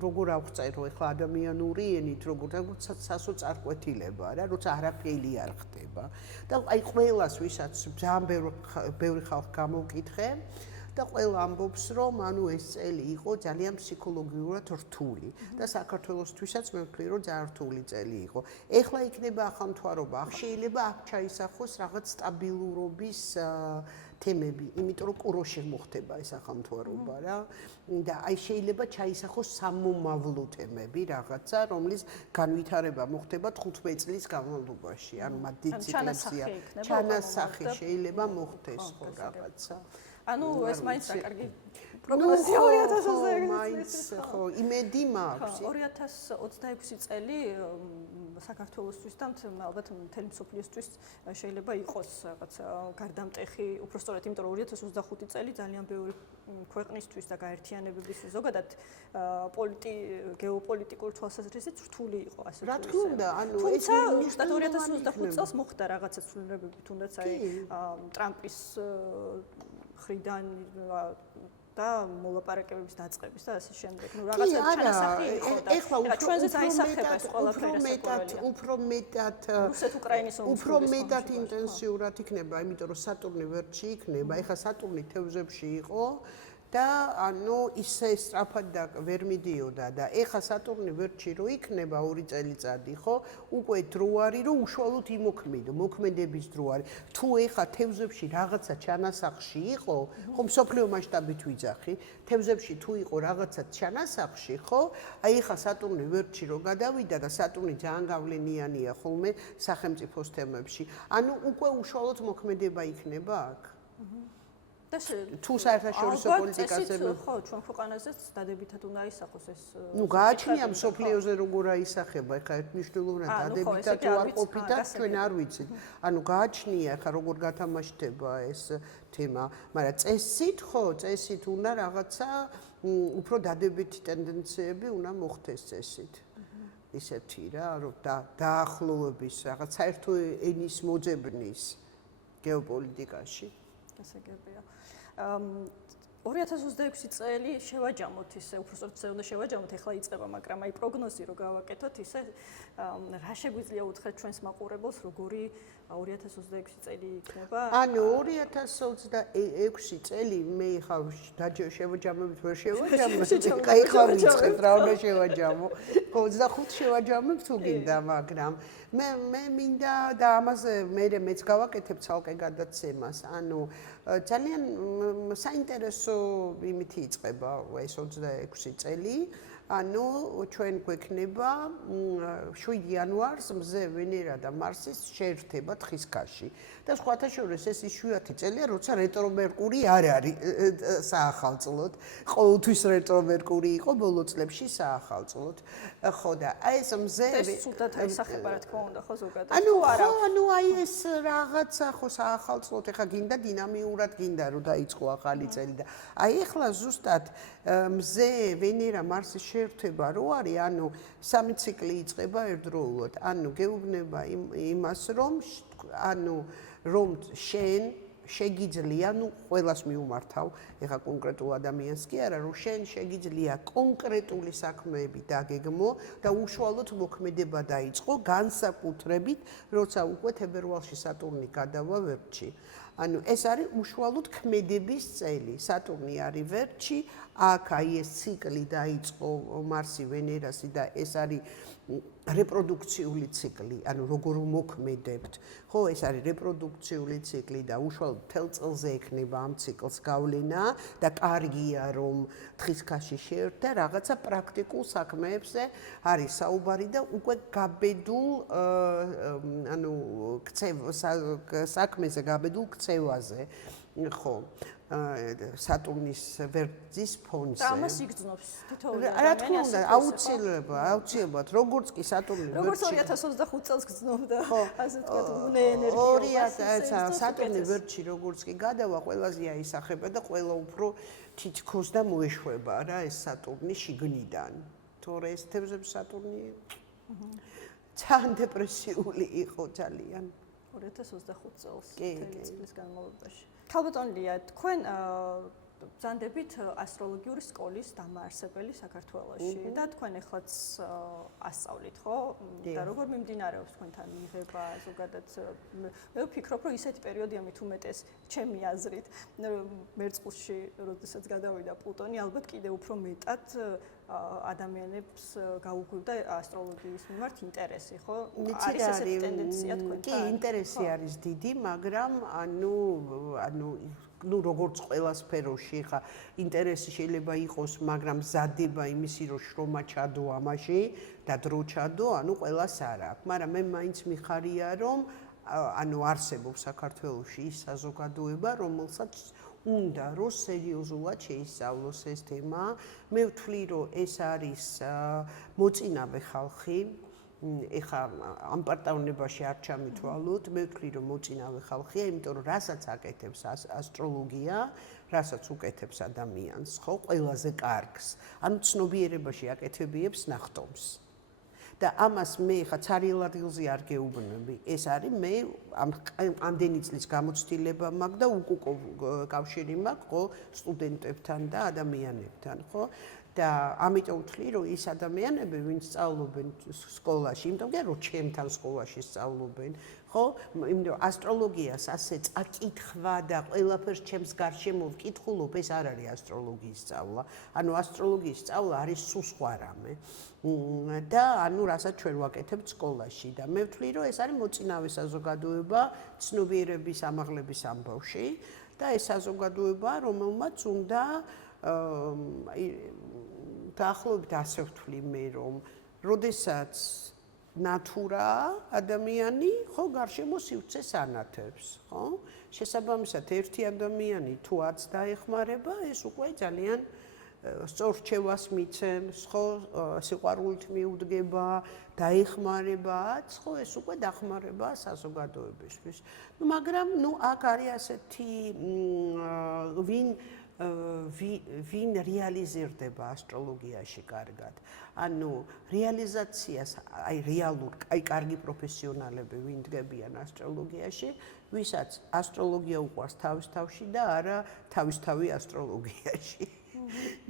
როგორ აღწერო ახლა ადამიანური ენით, როგორც სასოწარკვეთილება რა, როცა არაფერი არ ხდება. და აი ყველას, ვისაც ძალიან ბევრი ხალხი გამოვკითხე და ყველა ამბობს, რომ ანუ ეს წელი იყო ძალიან ფსიქოლოგიურად რთული და საქართველოსთვისაც მე ვთვლი, რომ ძალიან რთული წელი იყო. ეხლა იქნება ახალმთვარობა, შეიძლება აქ ჩაისახოს რაღაც სტაბილურობის თემები, იმიტომ რომ კუროში მოხდება ეს ახალმთვარობა რა და აი შეიძლება ჩაისახოს სამომავლო თემები რაღაცა, რომლის განვითარება მოხდება 15 წლის განმავლობაში, ანუ მათ დიდ ციკლებზია. ჩანასახი შეიძლება მოხდეს ხო რაღაცა. ანუ ეს მაინც რა კარგი პროგნოზია 2026 მაინც ხო იმედი მაქვს. 2026 წელი საქართველოსთვის და ალბათ მთელი მსოფლიოსთვის შეიძლება იყოს რაღაც გარდამტეხი, უბრალოდ იმიტომ რომ 2025 წელი ძალიან ბევრი ქვეყნისთვის და გაერთიანებებისთვის ზოგადად გეოპოლიტიკური თვალსაზრისით რთული იყო ასე რა თქმა უნდა, ანუ ეს ზუსტად 2025 წელს მოხდა რაღაცა ცვლილებები, თუნდაც აი ტრამპის ხრიდან და მოლაპარაკებების დაწყების და ასე შემდეგ. ნუ რაღაცა ჩანასახი იყო და ეხლა ჩვენზეც აისახება ეს ყველაფერი. უფრო მეტად რუსეთ-უკრაინის ომის უფრო მეტად ინტენსიურად იქნება, იმიტომ რომ სატურნი ვერტში იქნება. ეხლა სატურნი თევზებში იყო და ანუ ისე სწრაფად ვერ მიდიოდა და ეხლა სატურნი ვერტში რო იქნება 2 წელიწადი, ხო? უკვე დრო არის, რომ უშუალოდ იმოქმედო, მოქმედების დრო არის. თუ ეხლა თევზებში რაღაცა ჩანასახში იყო, ხო, მსოფლიო მასშტაბით ვიძახი, თევზებში თუ იყო რაღაცა ჩანასახში, ხო? აი ეხლა სატურნი ვერტში რო გადავიდა და სატურნი ძალიან გავლენიანია ხოლმე სახელმწიფოს თემებში. ანუ უკვე უშუალოდ მოქმედება იქნება აქ. თუ საერთაშორისო პოლიტიკაზე ხო, ჩვენ ქვეყანაზეც დადებითად უნდა ისახოს ეს. ნუ გააჩნია მსოფლიოზე როგორ აისახება, ეხლა მნიშვნელოვნად დადებითად უარყოფითად ჩვენ არ ვიცით. ანუ გააჩნია ეხლა როგორ გათამაშდება ეს თემა, მაგრამ წესით უნდა რაღაცა უფრო დადებითი ტენდენციები უნდა მოხდეს წესით. ისეთი რა, რომ დაახლოების რაღაც საერთო ენის მოძებნის გეოპოლიტიკაში. გასაგებია. 2026 წელი შევაჯამოთ ისე, უბრალოდ უნდა შევაჯამოთ, ეხლა იწყება, მაგრამ აი პროგნოზი რო გავაკეთოთ ისე, რა შეგვიძლია უთხრეთ ჩვენს მაყურებელს, როგორი 2026 წელი იქნება? ანუ 2026 წელი მე ხავ შევაჯამებით ვერ შევაჯამებ. კაიხლა მიწყეთ რა უნდა შევაჯამო. 25 შევაჯამებ თუ გინდა, მაგრამ მე მინდა და ამაზე მეც გავაკეთებ ცალკე გადაცემას. ანუ ძალიან საინტერესო იმითი იწყება ეს 26 წელი. ანუ ჩვენ გვექნება 7 იანვარს მზე ვენერა და მარსის შეერთება თხისქაში და სხვათა შორის ეს იშვიათი წელია, როცა რეტრო მერკური არ არის საახალწლოდ. ყოველთვის რეტრო მერკური იყო ბოლო წლებში საახალწლოდ. ხო და აი ეს მზე ეს სულად აისახება რა თქმა უნდა ხო ზოგადად. ანუ აი ეს რაღაცა ხო საახალწლოდ ეხა გინდა დინამიურად გინდა რომ დაიწყო ახალი წელი და აი ეხლა ზუსტად მზე ვენერა მარსის შეერთება რო არის, ანუ სამი ციკლი იწყება ერთდროულად. ანუ გეუბნება იმას რომ რომ შენ შეგიძლია, ყველას მიუმართავ, ეხა კონკრეტულ ადამიანს კი არა, რომ შენ შეგიძლია კონკრეტული საქმეები დაგეგმო და უშუალოდ მოქმედება დაიწყო, განსაკუთრებით, როცა უკვე თებერვალში სატურნი გადავა ვერტში. ანუ ეს არის უშუალოდ ქმედების წელი. სატურნი არის ვერტში, აქ აი ეს ციკლი დაიწყო მარსი ვენერასი და ეს არის რეპროდუქციული ციკლი, ანუ როგორ მოქმედებთ. ხო, ეს არის რეპროდუქციული ციკლი და უშუალოდ მთელ წელზე ექნება ამ ციკლს გავლენა და კარგია რომ თხისქაში შეერთდა რაღაცა პრაქტიკულ საქმეებზე არის საუბარი და უკვე გაბედულ ანუ საქმეზე გაბედულ ქცევაზე. ხო. სატურნის ვერტის ფონზე. და ამას იგრძნობს თითოეული ადამიანი. რა თქმა უნდა, აუცილებლად, როგორც კი სატურნი ვერტში. როგორც 2025 წელს გრძნობდა, ასე ვთქვათ, უნე ენერგია. სატურნი ვერტში როგორც კი გადავა, ყველაზე აისახება და ყველა უფრო თითქოს და მოეშვება რა ეს სატურნი შიგნიდან. თორე ეს თევზების სატურნი ძალიან დეპრესიული იყო ძალიან. 2025 წელს კი. წლის განმავლობაში. ქალბატონ ლია, თქვენ ბრძანდებით ასტროლოგიური სკოლის დამაარსებელი საქართველოში და თქვენ ეხლაც ასწავლით, ხო? და როგორ მიმდინარეობს თქვენთან მიღება ზოგადად? მე ვფიქრობ, რომ ისეთი პერიოდი ამით უმეტეს ჩემი აზრით, მერწყულში, როდესაც გადავიდა პლუტონი, ალბათ კიდევ უფრო მეტად ადამიანებს გაუღვივდა ასტროლოგიის მიმართ ინტერესი, ხო? არის ესეთი ტენდენცია თქვენთან? კი, ინტერესი არის დიდი, მაგრამ ну როგორც ყველა სფეროში ხა ინტერესი შეიძლება იყოს, მაგრამ მზადება იმისი რომ შრომა ჩადო ამაში და დრო ჩადო, ანუ ყველას არ აქვს. მაგრამ მე მაინც მიხარია რომ არსებობს საქართველოში ის საზოგადოება, რომელსაც უნდა რომ სერიოზულად შეისწავლოს ეს თემა. მე ვთვლი რომ ეს არის მოწინავე ხალხი. ეხა ამ პარტავნებაში არ ჩამითვალოთ, მე ვთვლი რომ მოწინავე ხალხია, იმიტომ რომ რასაც აკეთებს ასტროლოგია, რასაც უკეთებს ადამიანს, ხო, ყველაზე კარგს. ანუ ცნობიერებაში აკეთებიებს ნახტომს. და ამას მე ხა ცარიელ ადგილზე არ გეუბნები. ეს არის მე ამდენი წლის გამოცდილება მაქვს და უკუკო კავშირი მაქვს, ხო, სტუდენტებთან და ადამიანებთან, ხო? და ამიტომ ვთვლი, რომ ის ადამიანები, ვინც სწავლობენ სკოლაში, იმიტომ რომ ჩემთან სკოლაში სწავლობენ, ხო? იმიტომ ასტროლოგიას ასე წაკითხვა და ყველაფერს ჩემს გარშემო ვკითხულობ, ეს არ არის ასტროლოგიის სწავლა. ანუ ასტროლოგიის სწავლა არის სულ სხვა რამე. და რასაც ჩვენ ვაკეთებთ სკოლაში და მე ვთვლი, რომ ეს არის მოწინავე საზოგადოება ცნობიერების ამაღლების ამბავში და ეს საზოგადოება, რომელმაც უნდა დაახლოებით ასე ვთვლი მე, რომ როდესაც ნატურა ადამიანი, ხო, გარშემო სივრცეს ანათებს, ხო? შესაბამისად, ერთი ადამიანი თუ არც დაეხმარება, ეს უკვე ძალიან სწორ რჩევას მიცემს, ხო, სიყვარულით მიუდგება, დაეხმარებაც, ხო, ეს უკვე დახმარებაა საზოგადოებისთვის. მაგრამ აქ არის ასეთი ვინ რეალიზირდება ასტროლოგიაში კარგად. ანუ რეალიზაციას, აი რეალურ, აი კარგი პროფესიონალები ვინ დგებიან ასტროლოგიაში, ვისაც ასტროლოგია უყვარს თავის თავში და არა თავისთავი ასტროლოგიაში.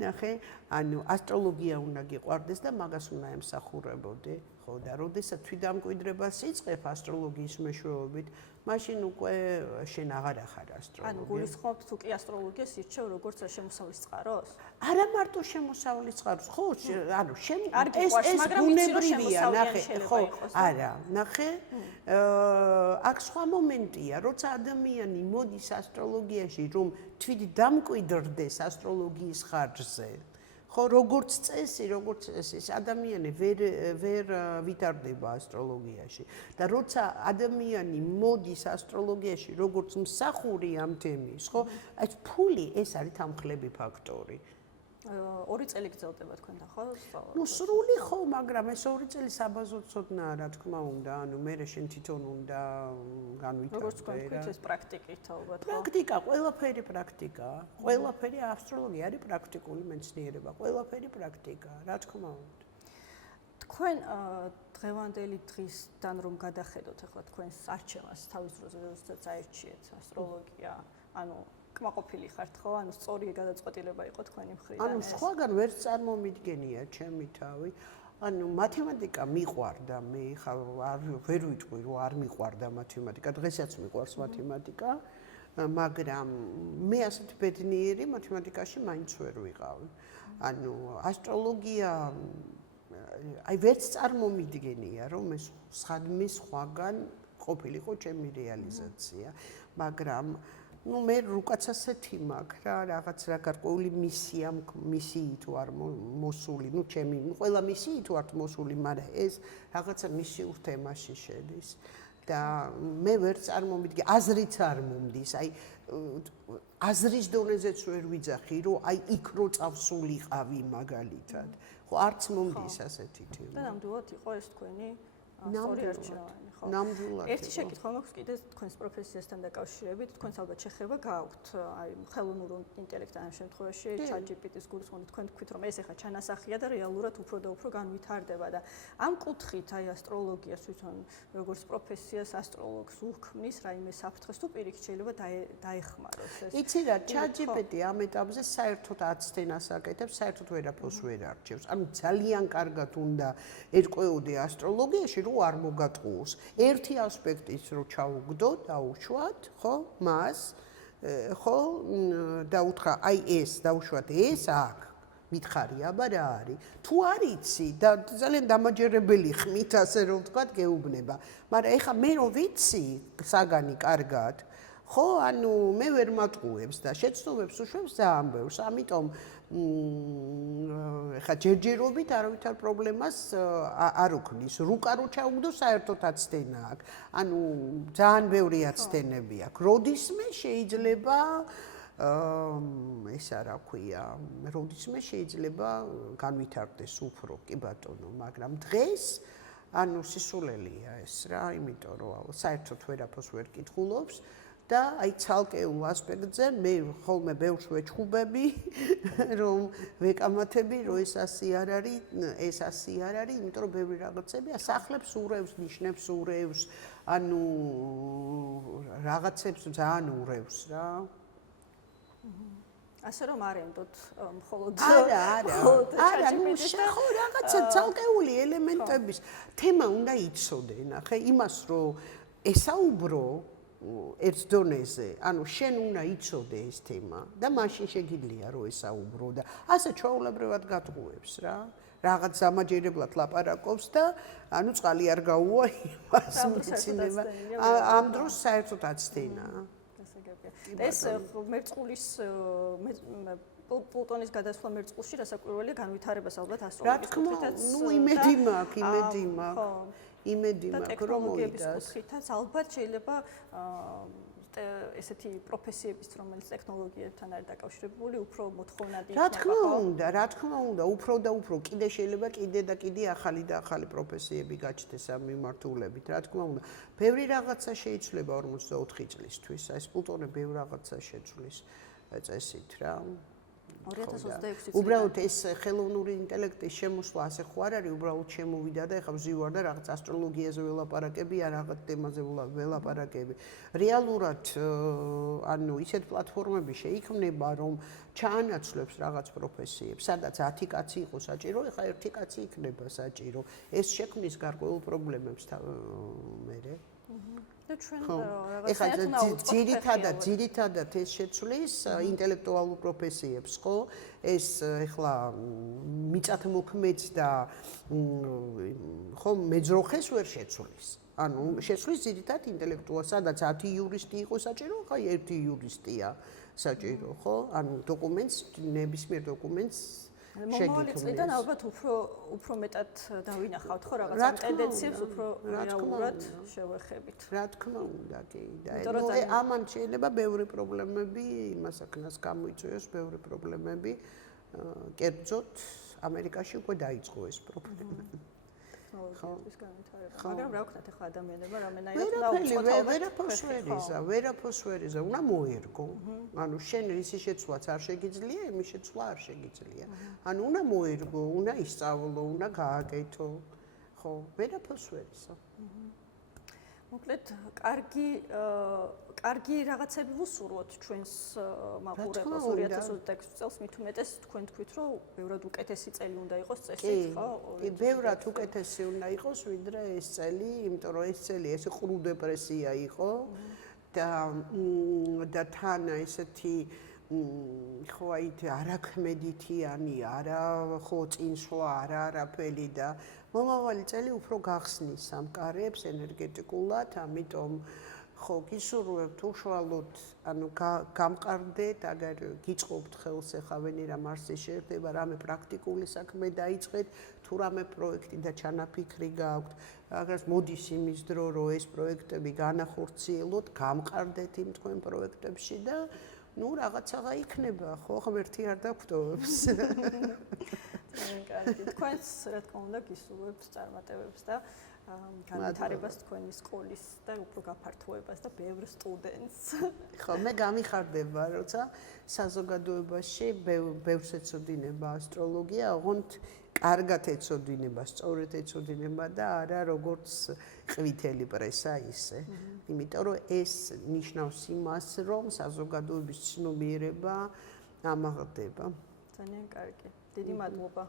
ნახე, ანუ ასტროლოგია უნდა გიყვარდეს და მაგას უნდა ემსახურებოდი, ხო? ხო და როდესაც თვითდამკვიდრებას იწყებ ასტროლოგიის მეშვეობით, მაშინ უკვე შენ აღარ ახარ ასტროლოგი. ანუ გულისხმობთ თუ კი ასტროლოგიას ირჩევ როგორც შემოსავლის წყაროს? არა მარტო შემოსავლის წყაროს, ხო, ანუ ეს ბუნებრივია, ნახე, ხო, არა, ნახე, აქ სხვა მომენტია, როცა ადამიანი მოდის ასტროლოგიაში, რომ თვითდამკვიდრდეს ასტროლოგიის ხარჯზე. ხო, როგორც წესი, ადამიანი ვერ ვითარდება ასტროლოგიაში და როცა ადამიანი მოდის ასტროლოგიაში, როგორც მსახური ამ თემის, ხო, ეს ფული ეს არის თამხლები ფაქტორი. 2 წელი გრძელდება თქვენთან, ხო? ნუ სრული ხო, მაგრამ ეს 2 წელი საბაზო ცოდნაა, რა თქმა უნდა, ანუ მე შენ თვითონ უნდა განვითარდე. როგორც თქვენ თქვით, ეს პრაქტიკით ალბათ, ხო? პრაქტიკა, ყველაფერი პრაქტიკაა. ყველაფერი ასტროლოგია არის პრაქტიკული მეცნიერება, ყველაფერი პრაქტიკაა, რა თქმა უნდა. თქვენ დღევანდელი დღისთან რომ გადახედოთ ახლა თქვენს არჩევანს თავის დროზე, როდესაც აირჩიეთ ასტროლოგია, ანუ კმაყოფილი ხართ ხო? ანუ სწორი გადაწყვეტილება იყო თქვენი მხრიდან. ანუ სხვაგან ვერ წარმომიდგენია ჩემი თავი. ანუ მათემატიკა მიყვარდა, მე ხა ვერ ვიტყვი რომ არ მიყვარდა მათემატიკა, დღესაც მიყვარს მათემატიკა, მაგრამ მე ასეთი ბედნიერი მათემატიკაში მაინც ვერ ვიყავი. ანუ ასტროლოგია აი ვერც წარმომიდგენია რომ ეს სხვადმე სხვაგან ყოფილიყო ჩემი რეალიზაცია, მაგრამ ну მე რუკაც ასეთი მაქვს რა რაღაც რა გარკვეული მისიით ვარ მოსული, ну ჩემი ყველა მისიით ვარ მოსული, მაგრამ ეს რაღაცა მისიურ თემაში შედის და მე ვერ წარმომიდგენ, აზრიც არ მომდის, აი აზრის დონეზეც ვერ ვიძახი, რომ აი იქ რო წავსულიყავი მაგალითად. ხო არც მომდის ასეთი თემა. და ნამდვილად იყო ეს თქვენი სწორი არჩევანი, ხო? ნამდვილად. ერთი შეკითხვა მაქვს კიდე თქვენს პროფესიასთან დაკავშირებით, თქვენს ალბათ შეხება გააქვთ, აი ხელოვნურ ინტელექტთან ამ შემთხვევაში, ChatGPT-ს გულისხმობთ, თქვენ თქვით რომ ეს ახლა ჩანასახია და რეალურად უფრო და უფრო განვითარდება და ამ კუთხით აი ასტროლოგიას თვითონ როგორც პროფესიას ასტროლოგს უქმნის რაიმე საფრთხეს თუ პირიქით შეიძლება დაეხმაროს ეს. იცი რა, ChatGPT ამ ეტაპზე საერთოდ აცდენას აკეთებს, საერთოდ ვერაფერს ვერ არჩევს. ანუ ძალიან კარგად უნდა ერკვეოდე ასტროლოგიაში, რომ არ მოგატყუოს. ერთი ასპექტის რო ჩაუგდო, დაუშვათ, ხო, მას, ხო, და უთხრა, აი ეს, დაუშვათ ეს აქ. მითხარი, აბა რა არის? თუ არ იცი და ძალიან დამაჯერებელი ხმით, ასე რომ ვთქვათ, გეუბნება. მაგრამ ეხა მე რო ვიცი საგანი კარგად, ხო, ანუ მე ვერ მატყუებს და შეცდომებს უშვებს ძალიან ბევრს, ამიტომ ეხა ჯერჯერობით არავითარ პრობლემას არ უქმნის. რუკა რო ჩაუგდო, საერთოდ აცდენა აქვს. ანუ ძალიან ბევრი აცდენები აქვს. როდისმე შეიძლება ესა რა ქვია, როდისმე შეიძლება განვითარდეს უფრო, კი ბატონო, მაგრამ დღეს ანუ სისულელია ეს რა, იმიტომ რომ საერთოდ ვერაფერს ვერ კითხულობს. და აი ცალკეულ ასპექტზე მე ხოლმე ბევრს ვეჩხუბები რომ ვეკამათები რომ ეს ასე არ არის, იმიტომ რომ ბევრი რაღაცები ასახლებს ურევს, ნიშნებს ურევს, ანუ რაღაცებს ძალიან ურევს რა. ასე რომ არ ენდოთ მხოლოდ არა, ნუ ხო რაღაცა ცალკეული ელემენტების თემა უნდა იცოდე, ნახე, იმას რომ ესაუბრო ერთ დონეზე, ანუ შენ უნდა იცოდე ეს თემა და მაშინ შეგიძლია რომ ესაუბრო და ასე ჩვეულებრივად გატყუებს რა. რაღაც სამაჯერებლად ლაპარაკობს და ანუ წყალი არ გაუვა იმას მიცინება. ამ დროს საერთოდ აცდენაა. ეს მერწყულის პლუტონის გადასვლა მერწყულში რასაკვირველია განვითარებას ალბათ ასტროლოგიის კუთხითაც. ნუ იმედი მაქვს. იმედი მაქვს რომ მოიდას. კუთხითაც ალბათ შეიძლება ესეთი პროფესიების, რომელიც ტექნოლოგიებთან არის დაკავშირებული, უფრო მოთხოვნადი იქნება. რა თქმა უნდა, უფრო და უფრო კიდე შეიძლება კიდე ახალი და ახალი პროფესიები გაჩნდეს ამ მიმართულებით, რა თქმა უნდა. ბევრი რაღაცა შეიძლება 44 წლისთვის, ეს პლუტონე ბევრ რაღაცა შეცვლის წესით რა. 2026 წლიდან. უბრალოდ ეს ხელოვნური ინტელექტის შემოსვლა ასე ხო არ არის, უბრალოდ შემოვიდა და ეხლა ვზივარ და რაღაც ასტროლოგიაზე ველაპარაკები, ან რაღაც თემაზე ველაპარაკები. რეალურად ანუ ისეთ პლატფორმები შეიქმნება, რომ ჩაანაცვლებს რაღაც პროფესიებს, სადაც 10 კაცი იყოს საჭირო, ეხლა 1 კაცი იქნება საჭირო. ეს შექმნის გარკვეულ პრობლემებს მერე. და ჩვენ ეხლა ძირითადად ეს შეცვლის ინტელექტუალურ პროფესიებს, ხო? ეს ეხლა მიწათმოქმედს და ხო მეძროხეს ვერ შეცვლის. ანუ შეცვლის ძირითადად ინტელექტუალს, სადაც 10 იურისტი იყოს საჭირო, ხა 1 იურისტია საჭირო, ხო? ანუ დოკუმენტს, ნებისმიერ დოკუმენტს მომავალი წლიდან ალბათ უფრო მეტად დავინახავთ ხო რაღაცა ტენდენციებს უფრო რეალურად შევეხებით. რა თქმა უნდა, კი. და ამან შეიძლება ბევრი პრობლემები იმას აქნას გამოიწვიოს, ბევრი პრობლემები. კერძოდ ამერიკაში უკვე დაიწყო ეს პრობლემა. ტექნოლოგიების განვითარება. მაგრამ რა ვქნათ ახლა ადამიანებმა რამენაირად ვერაფერს ვერ იზა, უნდა მოერგო. ანუ შენ რისი შეცვლაც არ შეგიძლია, იმის შეცვლა არ შეგიძლია. ანუ უნდა მოერგო, უნდა ისწავლო, უნდა გააკეთო. ხო, ვერაფერს ვერ იზა. მოკლედ, კარგი რაღაცები ვუსურვოთ ჩვენს მაყურებელს 2026 წელს, მით უმეტეს თქვენ თქვით, რომ ბევრად უკეთესი წელი უნდა იყოს წესით, ხო? კი, ბევრად უკეთესი უნდა იყოს, ვიდრე ეს წელი, იმიტომ რომ ეს წელი ეს ყრუ დეპრესია იყო და თან ესეთი ხო აი არაქმედითიანი, არა ხო წინსვლა, არაფერი და მომავალი წელი უფრო გახსნის სამყარებს ენერგეტიკულად, ამიტომ ხო გისურვებთ უშუალოდ, ანუ გამყარდეთ, აგერ გიწყობთ ხელს ახლა ვენერა მარსის შეერთება, რამე პრაქტიკული საქმე დაიწყეთ, თუ რამე პროექტი და ჩანაფიქრი გააქვთ, აგრას მოდის იმის დრო, რომ ეს პროექტები განახორციელოთ, გამყარდეთ იმ თქვენ პროექტებში და ну რაღაცაა იქნება, ხო, ღმერთი არ დაგვტოვებს. კარგი, თქვენს რა თქმა უნდა გისურვებთ წარმატებებს და განვითარებას თქვენი სკოლის და უფრო გაფართოებას და ბევრ სტუდენტს. ხო, მე გამიხარდება, როცა საზოგადოებაში ბევრს ეცოდინება ასტროლოგია, ოღონდ კარგად ეცოდინება, სწორედ ეცოდინება და არა როგორც ყვითელი პრესა ისე. იმიტომ რომ ეს ნიშნავს იმას, რომ საზოგადოების ცნობიერება ამაღლდება. ძალიან კარგი. დიდი მადლობა.